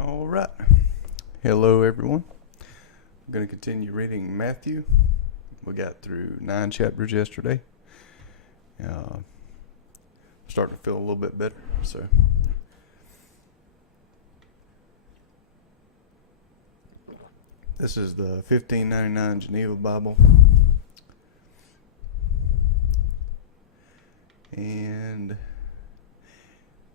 All right. Hello, everyone. I'm going to continue reading Matthew. We got through 9 chapters yesterday. Starting to feel a little bit better. So, this is the 1599 Geneva Bible.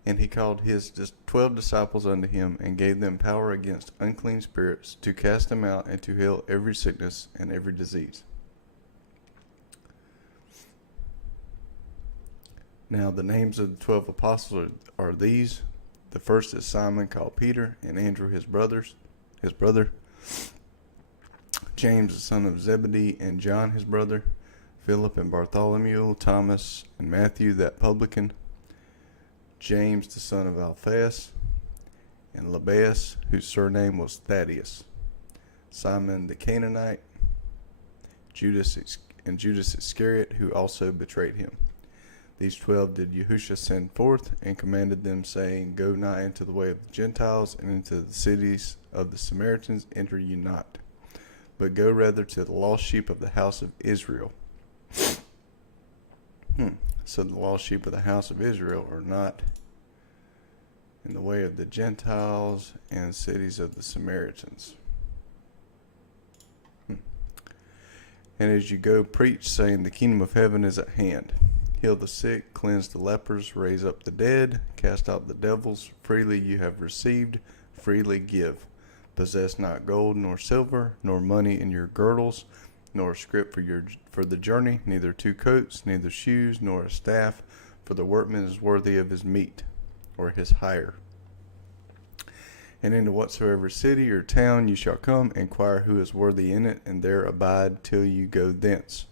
And he called his 12 disciples unto him, and gave them power against unclean spirits, to cast them out, and to heal every sickness and every disease. Now the names of the 12 apostles are these. The first is Simon, called Peter, and Andrew his brother, James the son of Zebedee, and John his brother, Philip and Bartholomew, Thomas and Matthew that publican, James the son of Alphaeus, and Lebbaeus, whose surname was Thaddeus, Simon the Canaanite, Judas Iscariot, who also betrayed him. These 12 did Yahushua send forth, and commanded them, saying, Go not into the way of the Gentiles, and into the cities of the Samaritans enter ye not, but go rather to the lost sheep of the house of Israel. So the lost sheep of the house of Israel are not in the way of the Gentiles and cities of the Samaritans. And as you go, preach, saying, The kingdom of heaven is at hand. Heal the sick, cleanse the lepers, raise up the dead, cast out the devils. Freely you have received, freely give. Possess not gold, nor silver, nor money in your girdles, nor a scrip for the journey, neither 2 coats, neither shoes, nor a staff, for the workman is worthy of his meat, or his hire. And into whatsoever city or town you shall come, inquire who is worthy in it, and there abide till you go thence.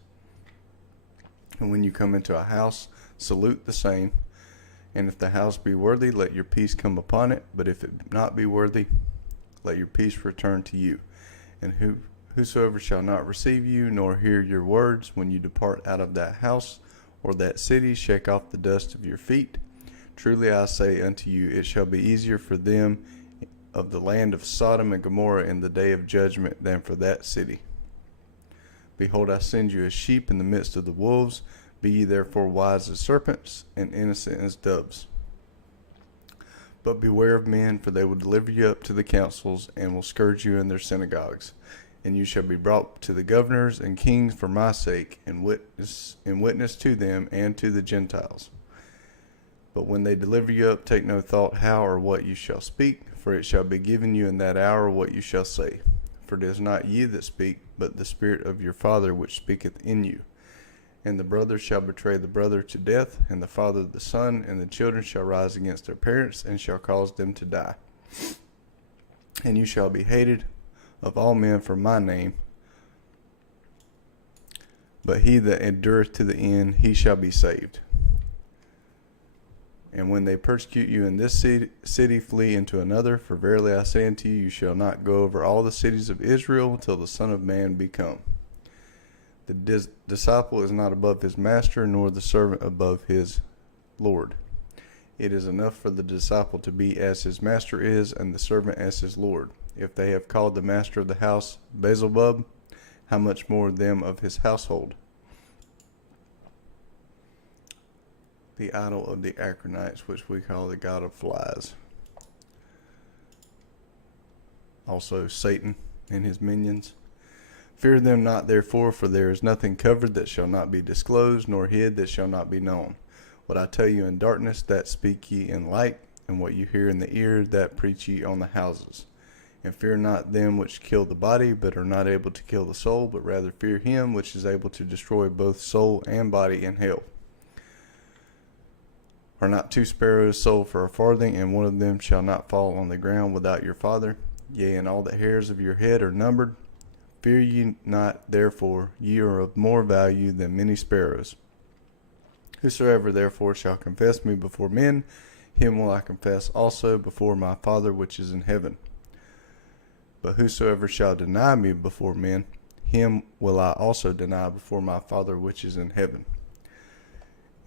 And when you come into a house, salute the same. And if the house be worthy, let your peace come upon it. But if it not be worthy, let your peace return to you. And whosoever shall not receive you, nor hear your words, when you depart out of that house or that city, shake off the dust of your feet. Truly I say unto you, it shall be easier for them of the land of Sodom and Gomorrah in the day of judgment than for that city. Behold, I send you as sheep in the midst of the wolves. Be ye therefore wise as serpents, and innocent as doves. But beware of men, for they will deliver you up to the councils, and will scourge you in their synagogues. And you shall be brought to the governors and kings for my sake, and witness to them and to the Gentiles. But when they deliver you up, take no thought how or what you shall speak, for it shall be given you in that hour what you shall say. For it is not ye that speak, but the Spirit of your Father which speaketh in you. And the brother shall betray the brother to death, and the father the son, and the children shall rise against their parents, and shall cause them to die. And you shall be hated of all men for my name, but he that endureth to the end, he shall be saved. And when they persecute you in this city, flee into another. For verily I say unto you, you shall not go over all the cities of Israel till the Son of Man be come. The disciple is not above his master, nor the servant above his Lord. It is enough for the disciple to be as his master is, and the servant as his Lord. If they have called the master of the house Beelzebub, how much more them of his household? The idol of the Acronites, which we call the god of flies. Also Satan and his minions. Fear them not therefore, for there is nothing covered that shall not be disclosed, nor hid that shall not be known. What I tell you in darkness, that speak ye in light, and what you hear in the ear, that preach ye on the houses. And fear not them which kill the body, but are not able to kill the soul, but rather fear him which is able to destroy both soul and body in hell. Are not 2 sparrows sold for a farthing, and one of them shall not fall on the ground without your Father? Yea, and all the hairs of your head are numbered. Fear ye not, therefore, ye are of more value than many sparrows. Whosoever therefore shall confess me before men, him will I confess also before my Father which is in heaven. But whosoever shall deny me before men, him will I also deny before my Father which is in heaven.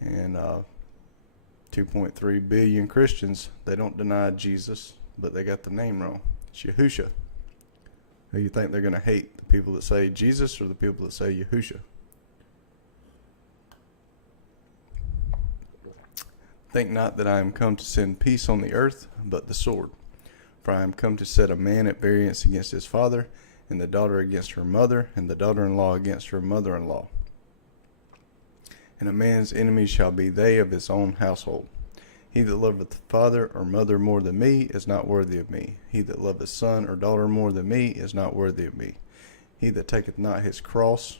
And 2.3 billion Christians, they don't deny Jesus. but they got the name wrong. It's Yahusha. Who you think they're going to hate? The people that say Jesus or the people that say Yahusha? Think not that I am come to send peace on the earth, but the sword. For I am come to set a man at variance against his father, and the daughter against her mother, and the daughter-in-law against her mother-in-law. And a man's enemies shall be they of his own household. He that loveth father or mother more than me is not worthy of me. He that loveth son or daughter more than me is not worthy of me. He that taketh not his cross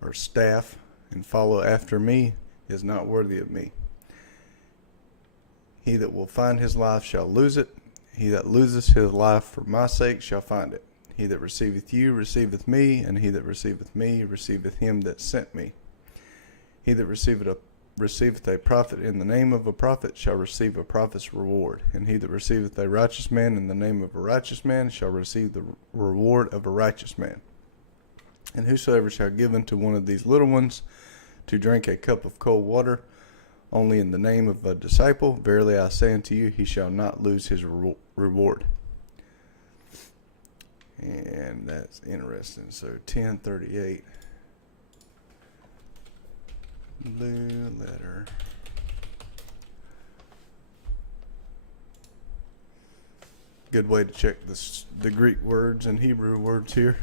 or staff and follow after me is not worthy of me. He that will find his life shall lose it. He that loseth his life for my sake shall find it. He that receiveth you receiveth me, and he that receiveth me receiveth him that sent me. He that receiveth a prophet in the name of a prophet shall receive a prophet's reward, and he that receiveth a righteous man in the name of a righteous man shall receive the reward of a righteous man. And whosoever shall give unto one of these little ones to drink a cup of cold water, only in the name of a disciple, verily I say unto you, he shall not lose his reward. And that's interesting. So 10:38, blue letter. Good way to check the Greek words and Hebrew words here.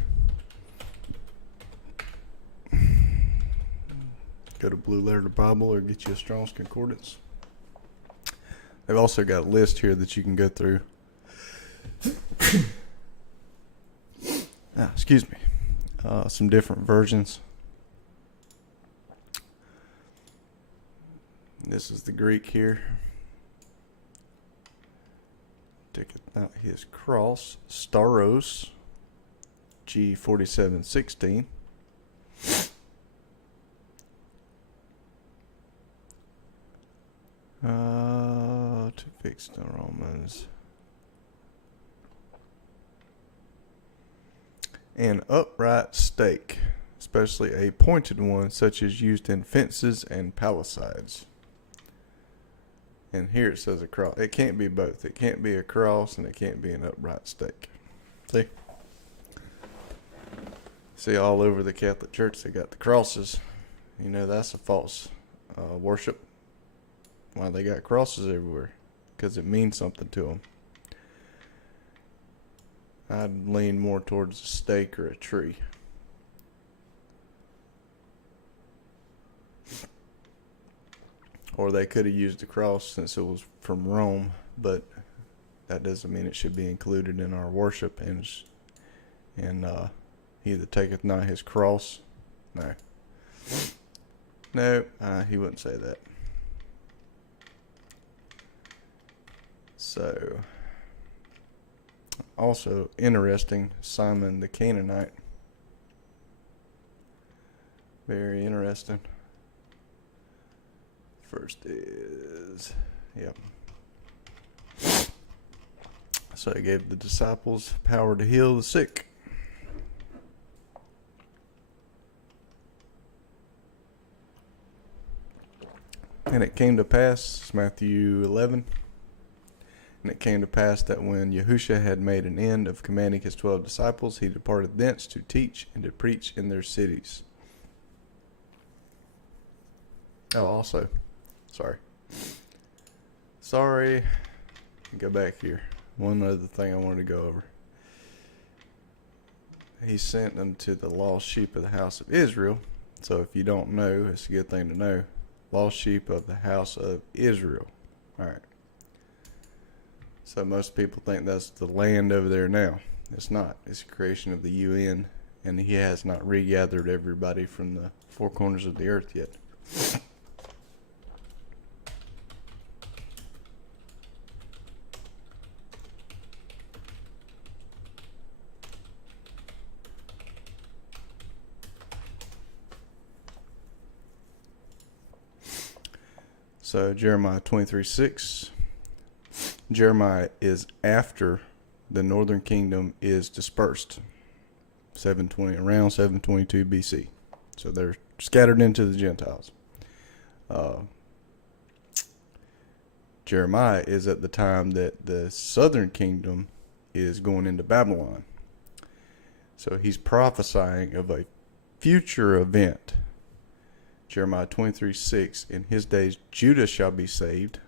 Go to Blue Letter Bible or get you a Strong's Concordance. They've also got a list here that you can go through. Excuse me. Some different versions. This is the Greek here. Taketh not his cross, staros, G4716. To fix the Romans. An upright stake, especially a pointed one, such as used in fences and palisades. And here it says a cross. It can't be both. It can't be a cross and it can't be an upright stake. See all over the Catholic Church they got the crosses. You know that's a false worship. Why they got crosses everywhere? Because it means something to them. I'd lean more towards a stake or a tree. Or they could have used the cross since it was from Rome, but that doesn't mean it should be included in our worship. And he that taketh not his cross, no, he wouldn't say that. So, also interesting, Simon the Canaanite. Very interesting. First is, So he gave the disciples power to heal the sick. And it came to pass, Matthew 11, and it came to pass that when Yahusha had made an end of commanding his 12 disciples, he departed thence to teach and to preach in their cities. Oh, also, sorry, go back here. One other thing I wanted to go over. He sent them to the lost sheep of the house of Israel. So if you don't know, it's a good thing to know. Lost sheep of the house of Israel. All right. So most people think that's the land over there now. It's not. It's a creation of the UN, and he has not regathered everybody from the four corners of the earth yet. So Jeremiah 23:6. Jeremiah is after the northern kingdom is dispersed. Around 722 BC. So they're scattered into the Gentiles. Jeremiah is at the time that the southern kingdom is going into Babylon. So he's prophesying of a future event. Jeremiah 23:6, in his days Judah shall be saved,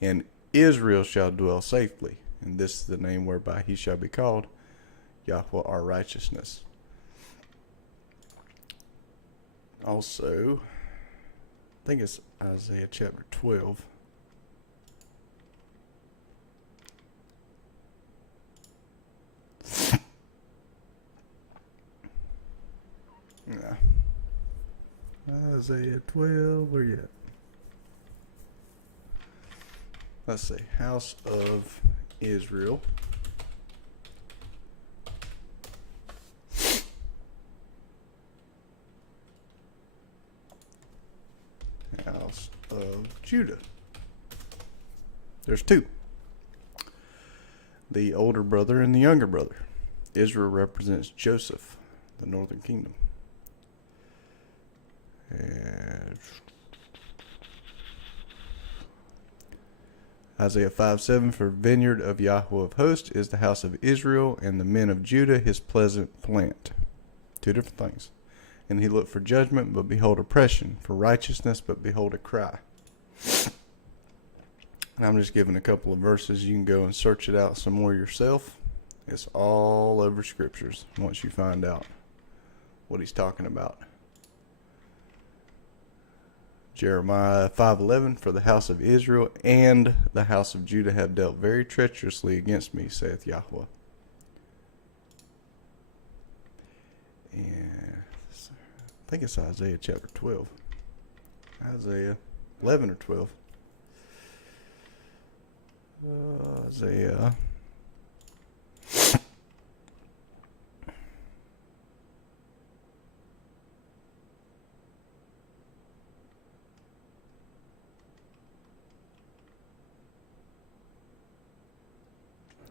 and Israel shall dwell safely. And this is the name whereby he shall be called, Yahweh our righteousness. Also, I think it's Isaiah chapter 12. Yeah. Isaiah 12, where you at? Let's see, house of Israel. House of Judah. There's two. The older brother and the younger brother. Israel represents Joseph, the northern kingdom. And Isaiah 5:7, for vineyard of Yahweh of hosts is the house of Israel, and the men of Judah his pleasant plant. Two different things. And he looked for judgment, but behold oppression, for righteousness, but behold a cry. And I'm just giving a couple of verses. You can go and search it out some more yourself. It's all over scriptures once you find out what he's talking about. Jeremiah 5:11, for the house of Israel and the house of Judah have dealt very treacherously against me, saith Yahweh. And I think it's Isaiah chapter 12. Isaiah 11 or 12. Isaiah.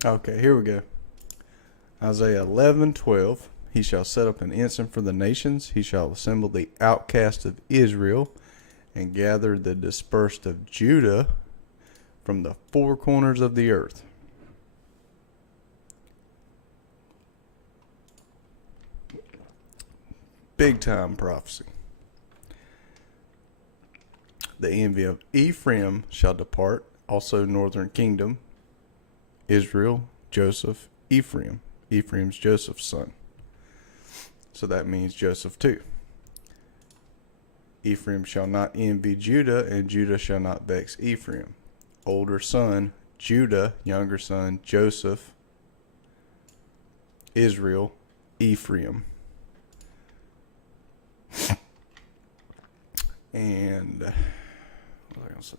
Okay, here we go. Isaiah 11:12. He shall set up an ensign for the nations. He shall assemble the outcast of Israel and gather the dispersed of Judah from the four corners of the earth. Big time prophecy. The envy of Ephraim shall depart, also northern kingdom. Israel, Joseph, Ephraim. Ephraim's Joseph's son. So that means Joseph too. Ephraim shall not envy Judah, and Judah shall not vex Ephraim. Older son, Judah. Younger son, Joseph. Israel, Ephraim. And what was I going to say?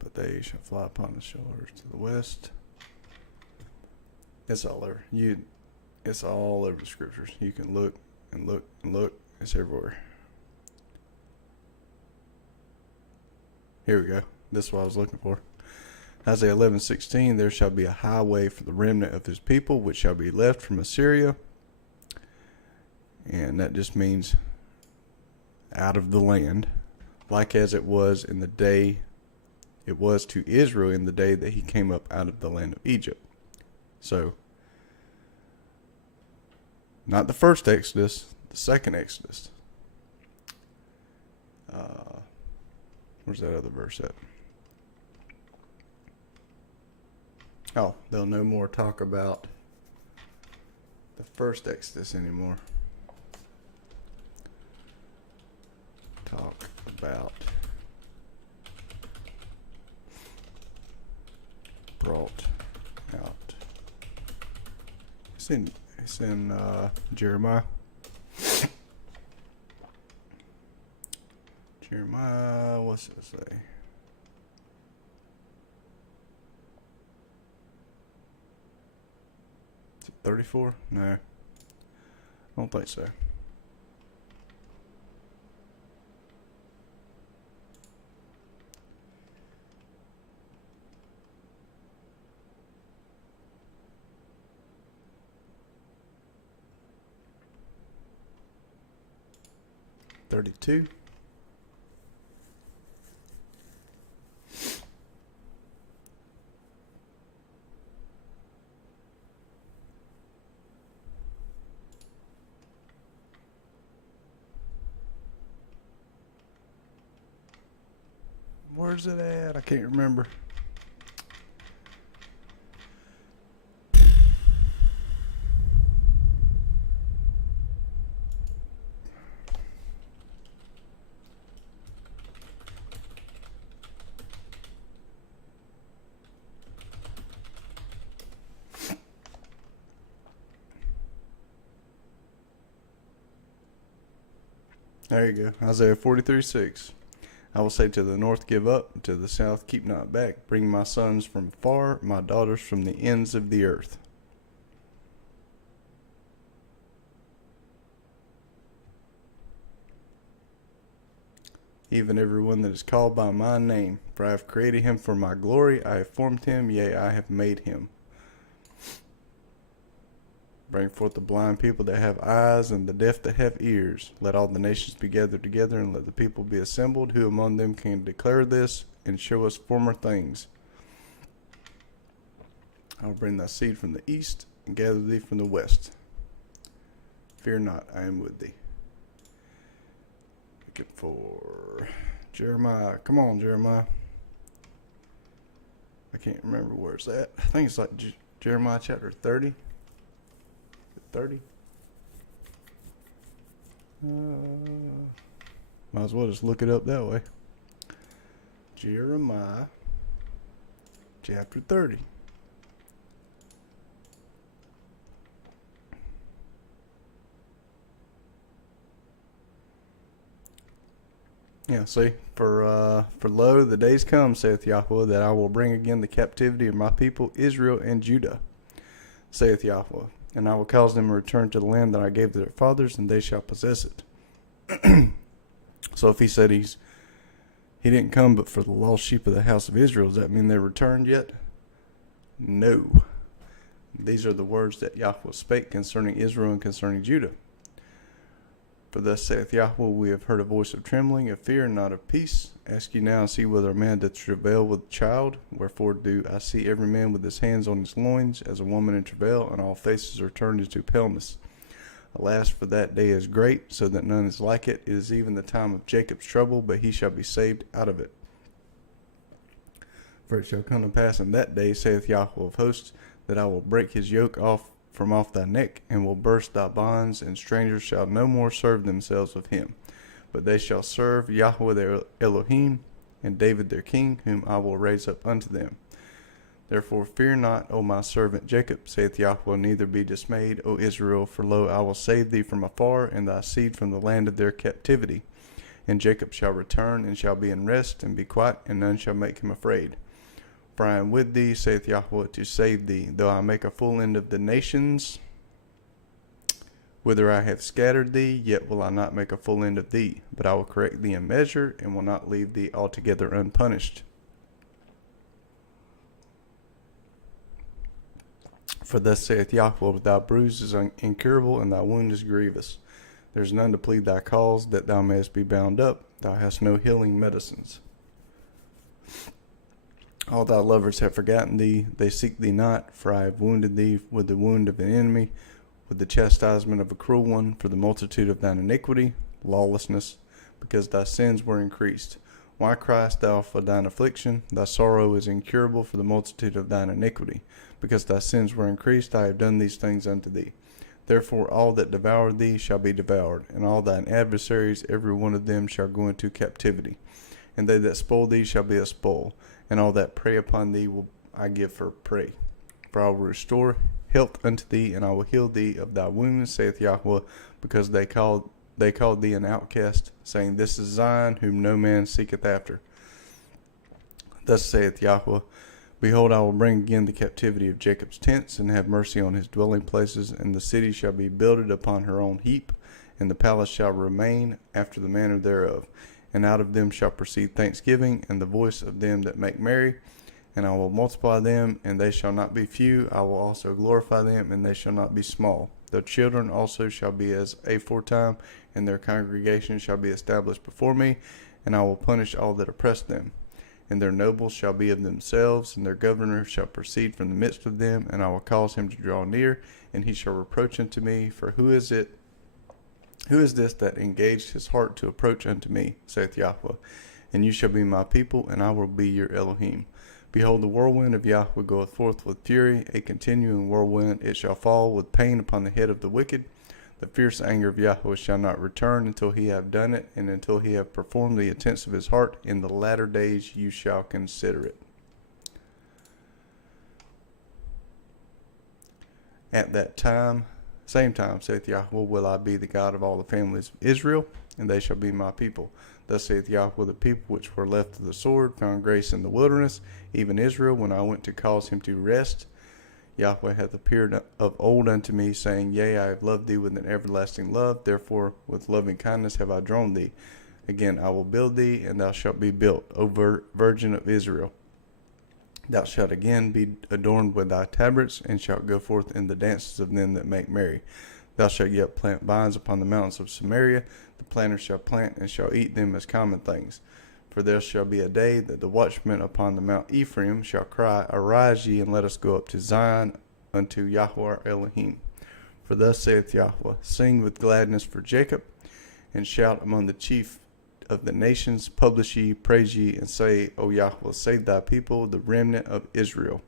But they shall fly upon the shoulders to the west. It's all over. It's all over the scriptures. You can look and look and look. It's everywhere. Here we go. This is what I was looking for. Isaiah 11:16. There shall be a highway for the remnant of his people, which shall be left from Assyria. And that just means out of the land, like as it was in the day, it was to Israel in the day that he came up out of the land of Egypt. So, not the first Exodus, the second Exodus. Where's that other verse at? Oh, they'll no more talk about the first Exodus anymore. Talk about brought out. It's in Jeremiah. Jeremiah, what's it say? Is it 34? No. I don't think so. $32. Where's it at? I can't remember. There you go. Isaiah 43:6. I will say to the north, give up, to the south, keep not back. Bring my sons from far, my daughters from the ends of the earth. Even every one that is called by my name. For I have created him for my glory, I have formed him, yea, I have made him. Bring forth the blind people that have eyes, and the deaf that have ears. Let all the nations be gathered together, and let the people be assembled. Who among them can declare this, and show us former things? I will bring thy seed from the east, and gather thee from the west. Fear not, I am with thee. Looking for Jeremiah. Come on, Jeremiah. I can't remember where it's at. I think it's like Jeremiah chapter 30. 30. Might as well just look it up that way. Jeremiah chapter 30. Yeah, see, for lo, the days come, saith Yahweh, that I will bring again the captivity of my people Israel and Judah, saith Yahweh. And I will cause them to return to the land that I gave to their fathers, and they shall possess it. So if he said he didn't come but for the lost sheep of the house of Israel, does that mean they returned yet? No. These are the words that Yahweh spake concerning Israel and concerning Judah. For thus saith Yahweh, we have heard a voice of trembling, of fear, and not of peace. Ask ye now and see whether a man doth travail with child. Wherefore do I see every man with his hands on his loins, as a woman in travail, and all faces are turned into paleness. Alas, for that day is great, so that none is like it. It is even the time of Jacob's trouble, but he shall be saved out of it. For it shall come to pass in that day, saith Yahweh of hosts, that I will break his yoke from off thy neck, and will burst thy bonds, and strangers shall no more serve themselves of him. But they shall serve Yahweh their Elohim, and David their king, whom I will raise up unto them. Therefore fear not, O my servant Jacob, saith Yahweh, neither be dismayed, O Israel, for lo, I will save thee from afar, and thy seed from the land of their captivity. And Jacob shall return, and shall be in rest, and be quiet, and none shall make him afraid. For I am with thee, saith Yahweh, to save thee, though I make a full end of the nations. Whither I have scattered thee, yet will I not make a full end of thee, but I will correct thee in measure, and will not leave thee altogether unpunished. For thus saith Yahweh, thy bruise is incurable, and thy wound is grievous. There is none to plead thy cause, that thou mayest be bound up. Thou hast no healing medicines. All thy lovers have forgotten thee, they seek thee not, for I have wounded thee with the wound of an enemy, with the chastisement of a cruel one, for the multitude of thine iniquity, lawlessness, because thy sins were increased. Why criest thou for thine affliction? Thy sorrow is incurable for the multitude of thine iniquity. Because thy sins were increased, I have done these things unto thee. Therefore all that devour thee shall be devoured, and all thine adversaries, every one of them, shall go into captivity. And they that spoil thee shall be a spoil, and all that prey upon thee will I give for prey. For I will restore health unto thee, and I will heal thee of thy wounds, saith Yahweh, because they called thee an outcast, saying, This is Zion, whom no man seeketh after. Thus saith Yahweh, Behold, I will bring again the captivity of Jacob's tents, and have mercy on his dwelling places, and the city shall be builded upon her own heap, and the palace shall remain after the manner thereof. And out of them shall proceed thanksgiving, and the voice of them that make merry. And I will multiply them, and they shall not be few. I will also glorify them, and they shall not be small. Their children also shall be as aforetime, and their congregation shall be established before me. And I will punish all that oppress them. And their nobles shall be of themselves, and their governor shall proceed from the midst of them. And I will cause him to draw near, and he shall reproach unto me. For who is this that engaged his heart to approach unto me, saith Yahweh? and you shall be my people, and I will be your Elohim. Behold, the whirlwind of Yahweh goeth forth with fury, a continuing whirlwind. It shall fall with pain upon the head of the wicked. The fierce anger of Yahweh shall not return until he have done it, and until he have performed the intents of his heart. In the latter days you shall consider it. At that time, same time, saith Yahweh, will I be the God of all the families of Israel, and they shall be my people. Thus saith Yahweh, the people which were left of the sword found grace in the wilderness, even Israel, when I went to cause him to rest. Yahweh hath appeared of old unto me, saying, Yea, I have loved thee with an everlasting love, therefore with loving kindness have I drawn thee. Again, I will build thee, and thou shalt be built, O Virgin of Israel. Thou shalt again be adorned with thy tabrets, and shalt go forth in the dances of them that make merry. Thou shalt yet plant vines upon the mountains of Samaria. The planter shall plant, and shall eat them as common things. For there shall be a day that the watchmen upon the Mount Ephraim shall cry, Arise ye, and let us go up to Zion, unto Yahweh our Elohim. For thus saith Yahweh, Sing with gladness for Jacob, and shout among the chief of the nations. Publish ye, praise ye, and say, O Yahweh, save thy people, the remnant of Israel.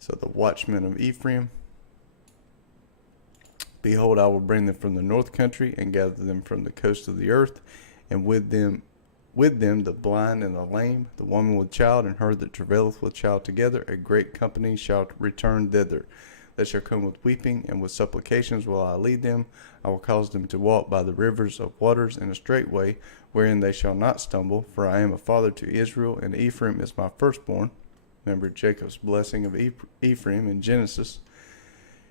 So the watchmen of Ephraim, behold, I will bring them from the north country, and gather them from the coast of the earth, and with them the blind and the lame, the woman with child, and her that travaileth with child together. A great company shall return thither. They shall come with weeping, and with supplications will I lead them. I will cause them to walk by the rivers of waters in a straight way, wherein they shall not stumble. For I am a father to Israel, and Ephraim is my firstborn. Remember Jacob's blessing of Ephraim in Genesis.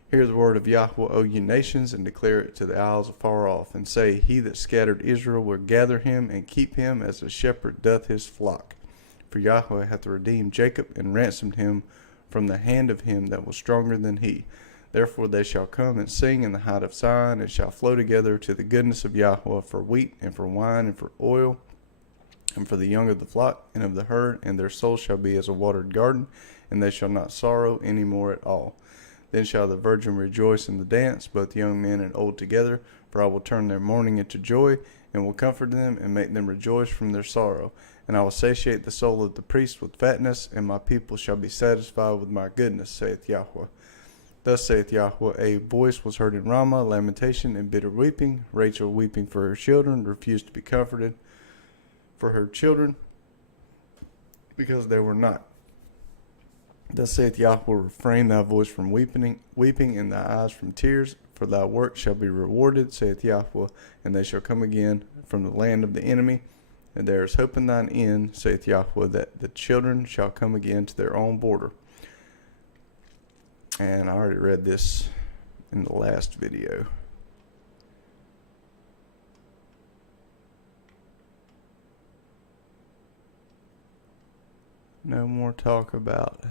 Hear the word of Yahweh, O ye nations, and declare it to the isles afar off, and say, He that scattered Israel will gather him, and keep him as a shepherd doth his flock. For Yahweh hath redeemed Jacob, and ransomed him from the hand of him that was stronger than he. Therefore they shall come and sing in the height of Zion, and shall flow together to the goodness of Yahweh, for wheat, and for wine, and for oil, and for the young of the flock, and of the herd, and their soul shall be as a watered garden, and they shall not sorrow any more at all. Then shall the virgin rejoice in the dance, both young men and old together, for I will turn their mourning into joy, and will comfort them, and make them rejoice from their sorrow. And I will satiate the soul of the priest with fatness, and my people shall be satisfied with my goodness, saith Yahweh. Thus saith Yahweh, a voice was heard in Ramah, lamentation and bitter weeping, Rachel weeping for her children, refused to be comforted for her children, because they were not. Thus saith Yahweh, refrain thy voice from weeping, and thy eyes from tears, for thy work shall be rewarded, saith Yahweh, and they shall come again from the land of the enemy. And there is hope in thine end, saith Yahweh, that the children shall come again to their own border. And I already read this in the last video. No more talk about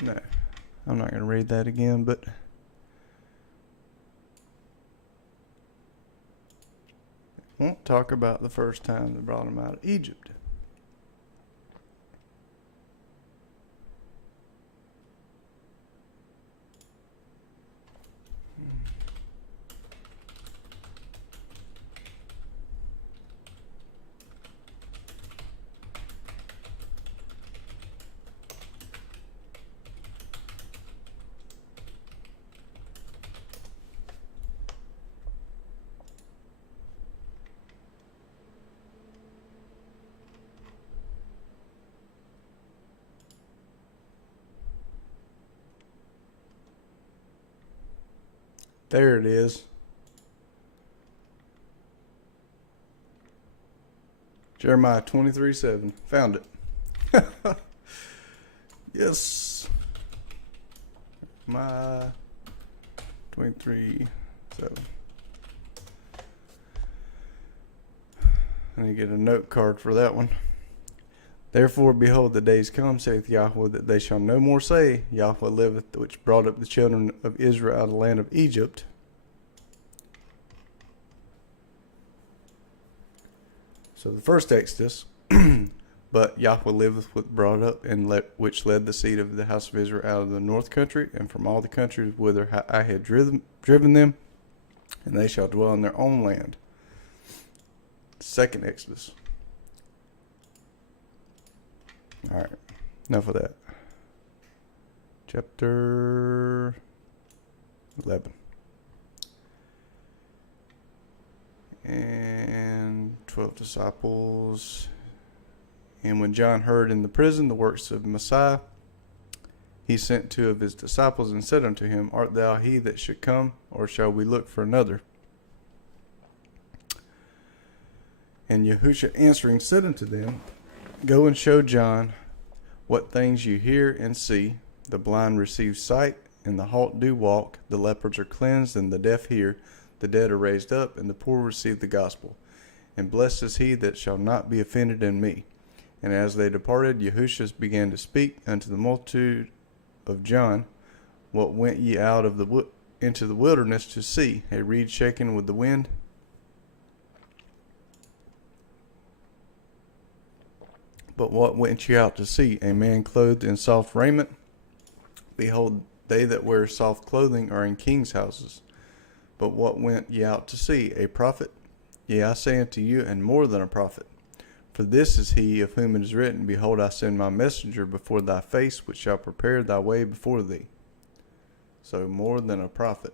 no, I'm not going to read that again, but I won't talk about the first time they brought him out of Egypt. There it is. Jeremiah 23:7. Found it. Yes. My 23:7. I need to get a note card for that one. Therefore, behold, the days come, saith Yahweh, that they shall no more say, Yahweh liveth, which brought up the children of Israel out of the land of Egypt. So the first Exodus But Yahweh liveth with brought up, and which led the seed of the house of Israel out of the north country, and from all the countries whither I had driven them, and they shall dwell in their own land. Second Exodus. All right, enough of that. Chapter 11. And 12 disciples. And when John heard in the prison the works of Messiah, he sent 2 of his disciples and said unto him, Art thou he that should come, or shall we look for another? And Yahushua answering said unto them, Go and show John what things you hear and see. The blind receive sight, and the halt do walk. The lepers are cleansed, and the deaf hear. The dead are raised up, and the poor receive the gospel. And blessed is he that shall not be offended in me. And as they departed, Yahushua began to speak unto the multitude of John, What went ye out of into the wilderness to see? A reed shaken with the wind? But what went ye out to see? A man clothed in soft raiment? Behold, they that wear soft clothing are in kings' houses. But what went ye out to see? A prophet? Yea, I say unto you, and more than a prophet. For this is he of whom it is written, Behold, I send my messenger before thy face, which shall prepare thy way before thee. So more than a prophet.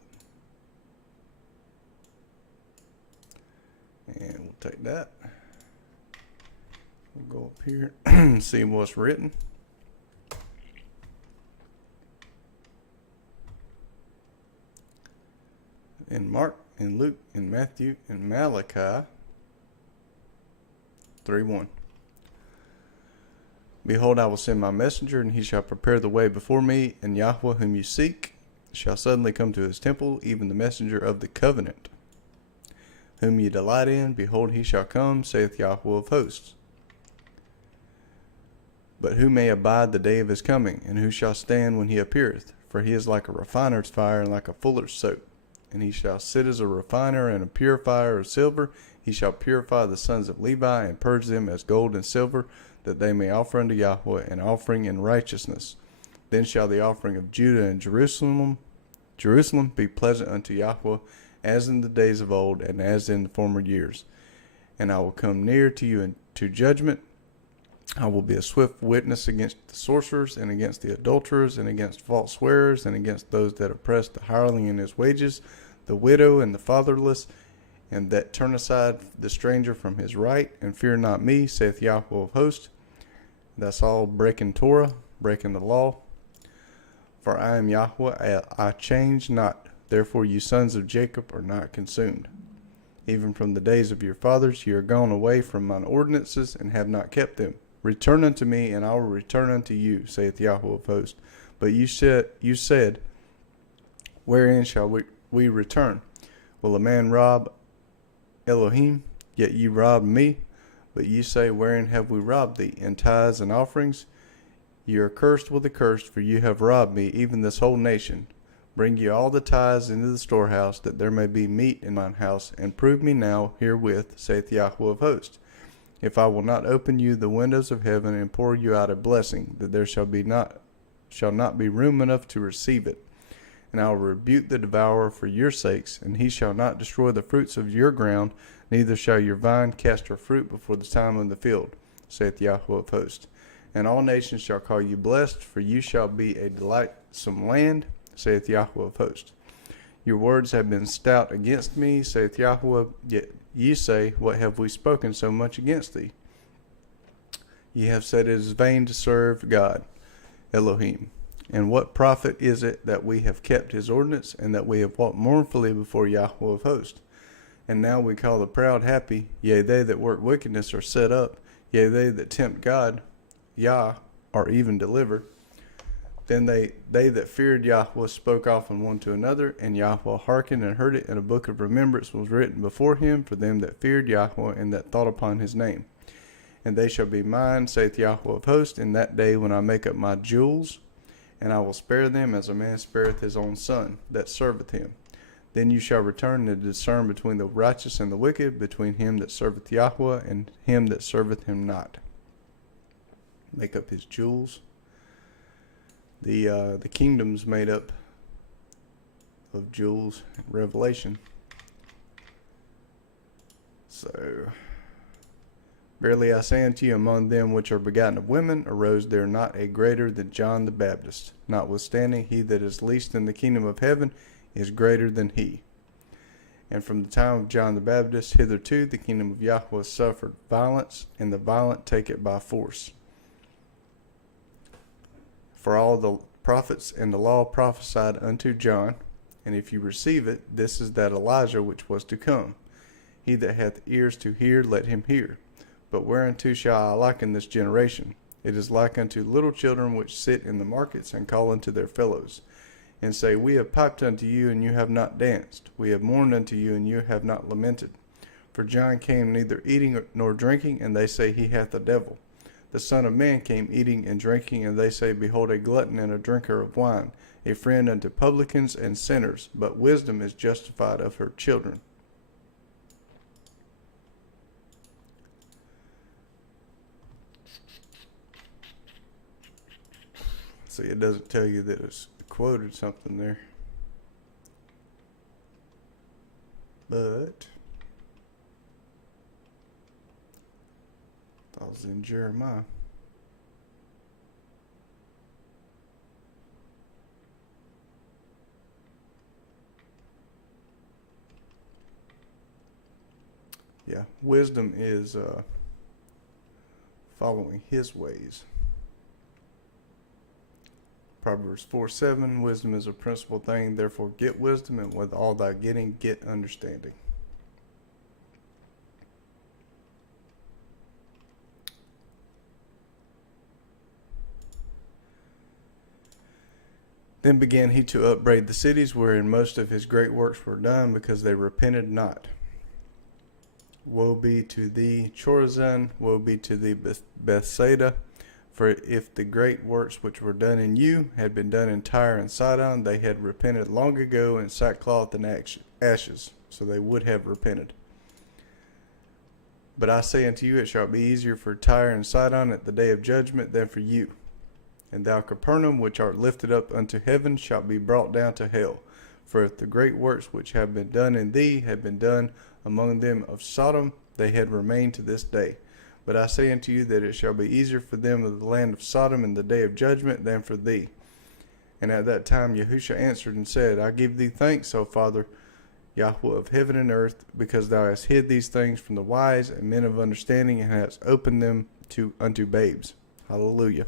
And we'll take that. We'll go up here and see what's written. In Mark, in Luke, in Matthew, in Malachi 3:1. Behold, I will send my messenger, and he shall prepare the way before me, and Yahweh whom you seek shall suddenly come to his temple, even the messenger of the covenant, whom ye delight in. Behold, he shall come, saith Yahweh of hosts. But who may abide the day of his coming, and who shall stand when he appeareth? For he is like a refiner's fire, and like a fuller's soap. And he shall sit as a refiner and a purifier of silver. He shall purify the sons of Levi, and purge them as gold and silver, that they may offer unto Yahweh an offering in righteousness. Then shall the offering of Judah and Jerusalem be pleasant unto Yahweh, as in the days of old, and as in the former years. And I will come near to you to judgment. I will be a swift witness against the sorcerers, and against the adulterers, and against false swearers, and against those that oppress the hireling in his wages, the widow and the fatherless, and that turn aside the stranger from his right, and fear not me, saith Yahweh of hosts. That's all breaking Torah, breaking the law. For I am Yahweh, I change not. Therefore you sons of Jacob are not consumed. Even from the days of your fathers ye are gone away from mine ordinances, and have not kept them. Return unto me, and I will return unto you, saith Yahweh of hosts. But you said, Wherein shall we return? Will a man rob Elohim? Yet ye rob me. But ye say, Wherein have we robbed thee? In tithes and offerings? Ye are cursed with the cursed, for you have robbed me, even this whole nation. Bring ye all the tithes into the storehouse, that there may be meat in mine house, and prove me now herewith, saith Yahweh of hosts. If I will not open you the windows of heaven, and pour you out a blessing, that there shall not be room enough to receive it. And I will rebuke the devourer for your sakes, and he shall not destroy the fruits of your ground, neither shall your vine cast her fruit before the time of the field, saith Yahweh of hosts. And all nations shall call you blessed, for you shall be a delightsome land, saith Yahweh of hosts. Your words have been stout against me, saith Yahweh, yet ye say, What have we spoken so much against thee? Ye have said, It is vain to serve God, Elohim. And what profit is it that we have kept his ordinance, and that we have walked mournfully before Yahweh of hosts? And now we call the proud happy, yea, they that work wickedness are set up, yea, they that tempt God, Yah, are even delivered. Then they that feared Yahweh spoke often one to another, and Yahweh hearkened and heard it, and a book of remembrance was written before him for them that feared Yahweh, and that thought upon his name. And they shall be mine, saith Yahweh of hosts, in that day when I make up my jewels, and I will spare them as a man spareth his own son, that serveth him. Then you shall return and discern between the righteous and the wicked, between him that serveth Yahweh and him that serveth him not. make up his jewels. The kingdom's made up of jewels in Revelation. So, verily I say unto you, among them which are begotten of women arose there not a greater than John the Baptist. Notwithstanding, he that is least in the kingdom of heaven is greater than he. And from the time of John the Baptist hitherto the kingdom of Yahweh suffered violence, and the violent take it by force. For all the prophets and the law prophesied unto John, and if you receive it, this is that Elijah which was to come. He that hath ears to hear, let him hear. But whereunto shall I liken this generation? It is like unto little children which sit in the markets and call unto their fellows, and say, We have piped unto you, and you have not danced. We have mourned unto you, and you have not lamented. For John came neither eating nor drinking, and they say he hath a devil. The Son of Man came eating and drinking, and they say, Behold, a glutton and a drinker of wine, a friend unto publicans and sinners. But wisdom is justified of her children. See, it doesn't tell you that it's quoted something there. But that was in Jeremiah. Yeah, wisdom is following his ways. Proverbs 4:7, wisdom is a principal thing, therefore get wisdom, and with all thy getting, get understanding. Then began he to upbraid the cities wherein most of his great works were done, because they repented not. Woe be to thee, Chorazin! Woe be to thee, Bethsaida! For if the great works which were done in you had been done in Tyre and Sidon, they had repented long ago in sackcloth and ashes. So they would have repented. But I say unto you, it shall be easier for Tyre and Sidon at the day of judgment than for you. And thou, Capernaum, which art lifted up unto heaven, shalt be brought down to hell. For if the great works which have been done in thee had been done among them of Sodom, they had remained to this day. But I say unto you that it shall be easier for them of the land of Sodom in the day of judgment than for thee. And at that time Yahushua answered and said, I give thee thanks, O Father, Yahweh of heaven and earth, because thou hast hid these things from the wise and men of understanding, and hast opened them unto babes. Hallelujah.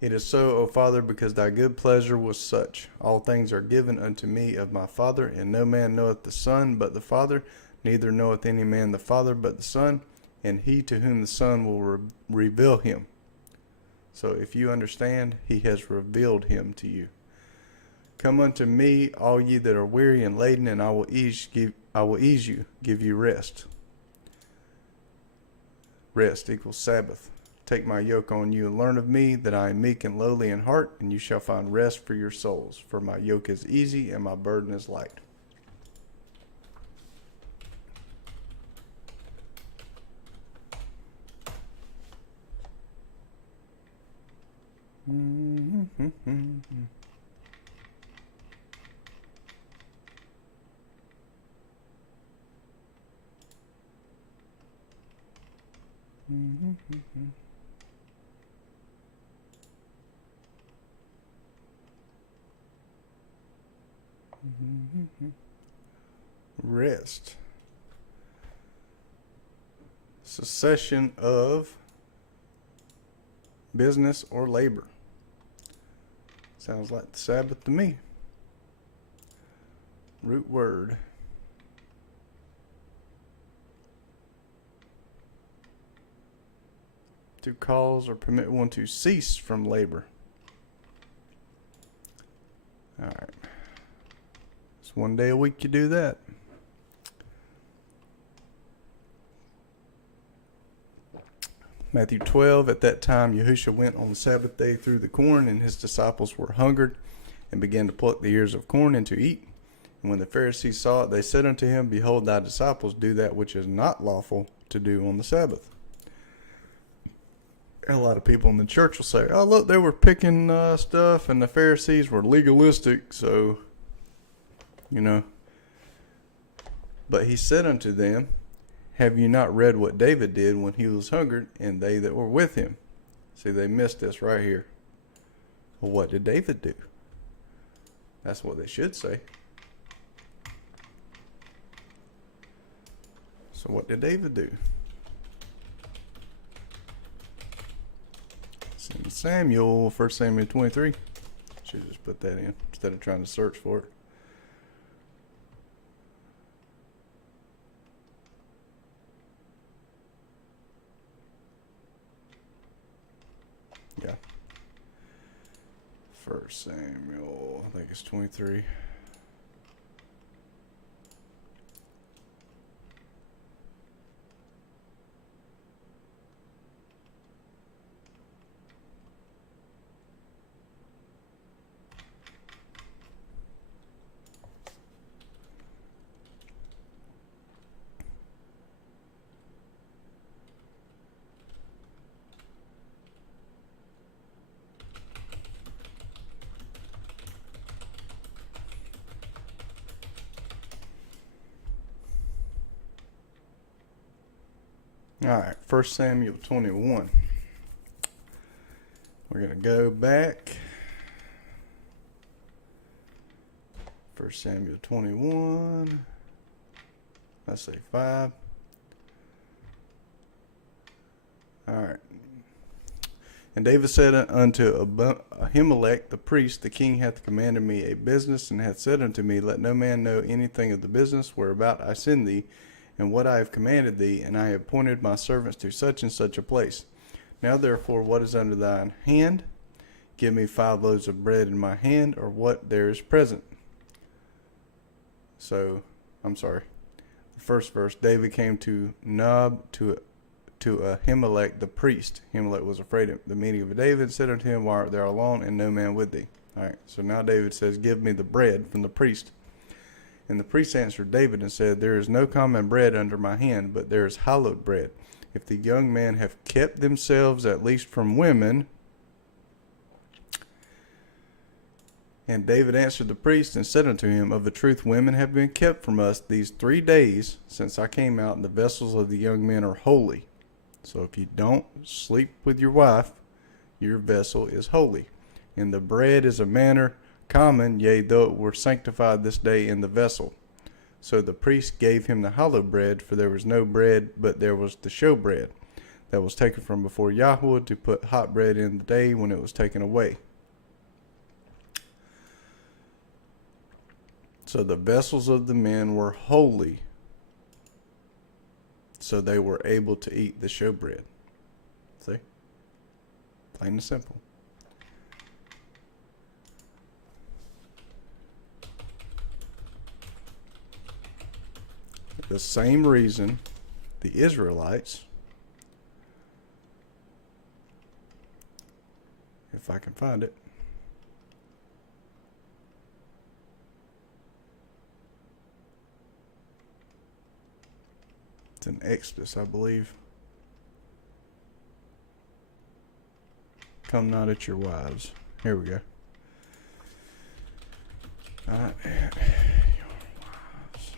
It is so, O Father, because thy good pleasure was such. All things are given unto me of my Father, and no man knoweth the Son but the Father, neither knoweth any man the Father but the Son, and he to whom the Son will reveal him. So if you understand, he has revealed him to you. Come unto me, all ye that are weary and laden, and I will ease you, give you rest. Rest equals Sabbath. Take my yoke on you and learn of me, that I am meek and lowly in heart, and you shall find rest for your souls. For my yoke is easy and my burden is light. Rest. Cessation of business or labor. Sounds like the Sabbath to me. Root word. To cause or permit one to cease from labor. Alright. It's one day a week you do that. Matthew 12, at that time Yahushua went on the Sabbath day through the corn, and his disciples were hungered, and began to pluck the ears of corn and to eat. And when the Pharisees saw it, they said unto him, Behold, thy disciples do that which is not lawful to do on the Sabbath. A lot of people in the church will say, "Oh, look, they were picking stuff, and the Pharisees were legalistic." So, you know. But he said unto them, "Have you not read what David did when he was hungered, and they that were with him?" See, they missed this right here. Well, what did David do? That's what they should say. So what did David do? It's in Samuel, 1 Samuel 23. Should just put that in instead of trying to search for it. Yeah. 1 Samuel, I think it's 23. All right, 1 Samuel 21. We're going to go back. 1 Samuel 21. Let's say 5. All right. And David said unto Ahimelech the priest, the king hath commanded me a business, and hath said unto me, let no man know anything of the business whereabout I send thee, and what I have commanded thee, and I have appointed my servants to such and such a place. Now therefore, what is under thine hand? Give me 5 loaves of bread in my hand, or what there is present. So, I'm sorry. The first verse, David came to Nob to Ahimelech the priest. Ahimelech was afraid of the meeting of David, and said unto him, why art thou alone, and no man with thee? All right, so now David says, give me the bread from the priest. And the priest answered David and said, there is no common bread under my hand, but there is hallowed bread. If the young men have kept themselves at least from women. And David answered the priest and said unto him, of a truth women have been kept from us these 3 days since I came out, and the vessels of the young men are holy. So if you don't sleep with your wife, your vessel is holy. And the bread is a manner common, yea, though it were sanctified this day in the vessel. So the priest gave him the hallowed bread, for there was no bread, but there was the show bread that was taken from before Yahweh to put hot bread in the day when it was taken away. So the vessels of the men were holy, so they were able to eat the show bread. See? Plain and simple. The same reason the Israelites, if I can find it, it's in Exodus, I believe. Come not at your wives. Here we go. Not at your wives.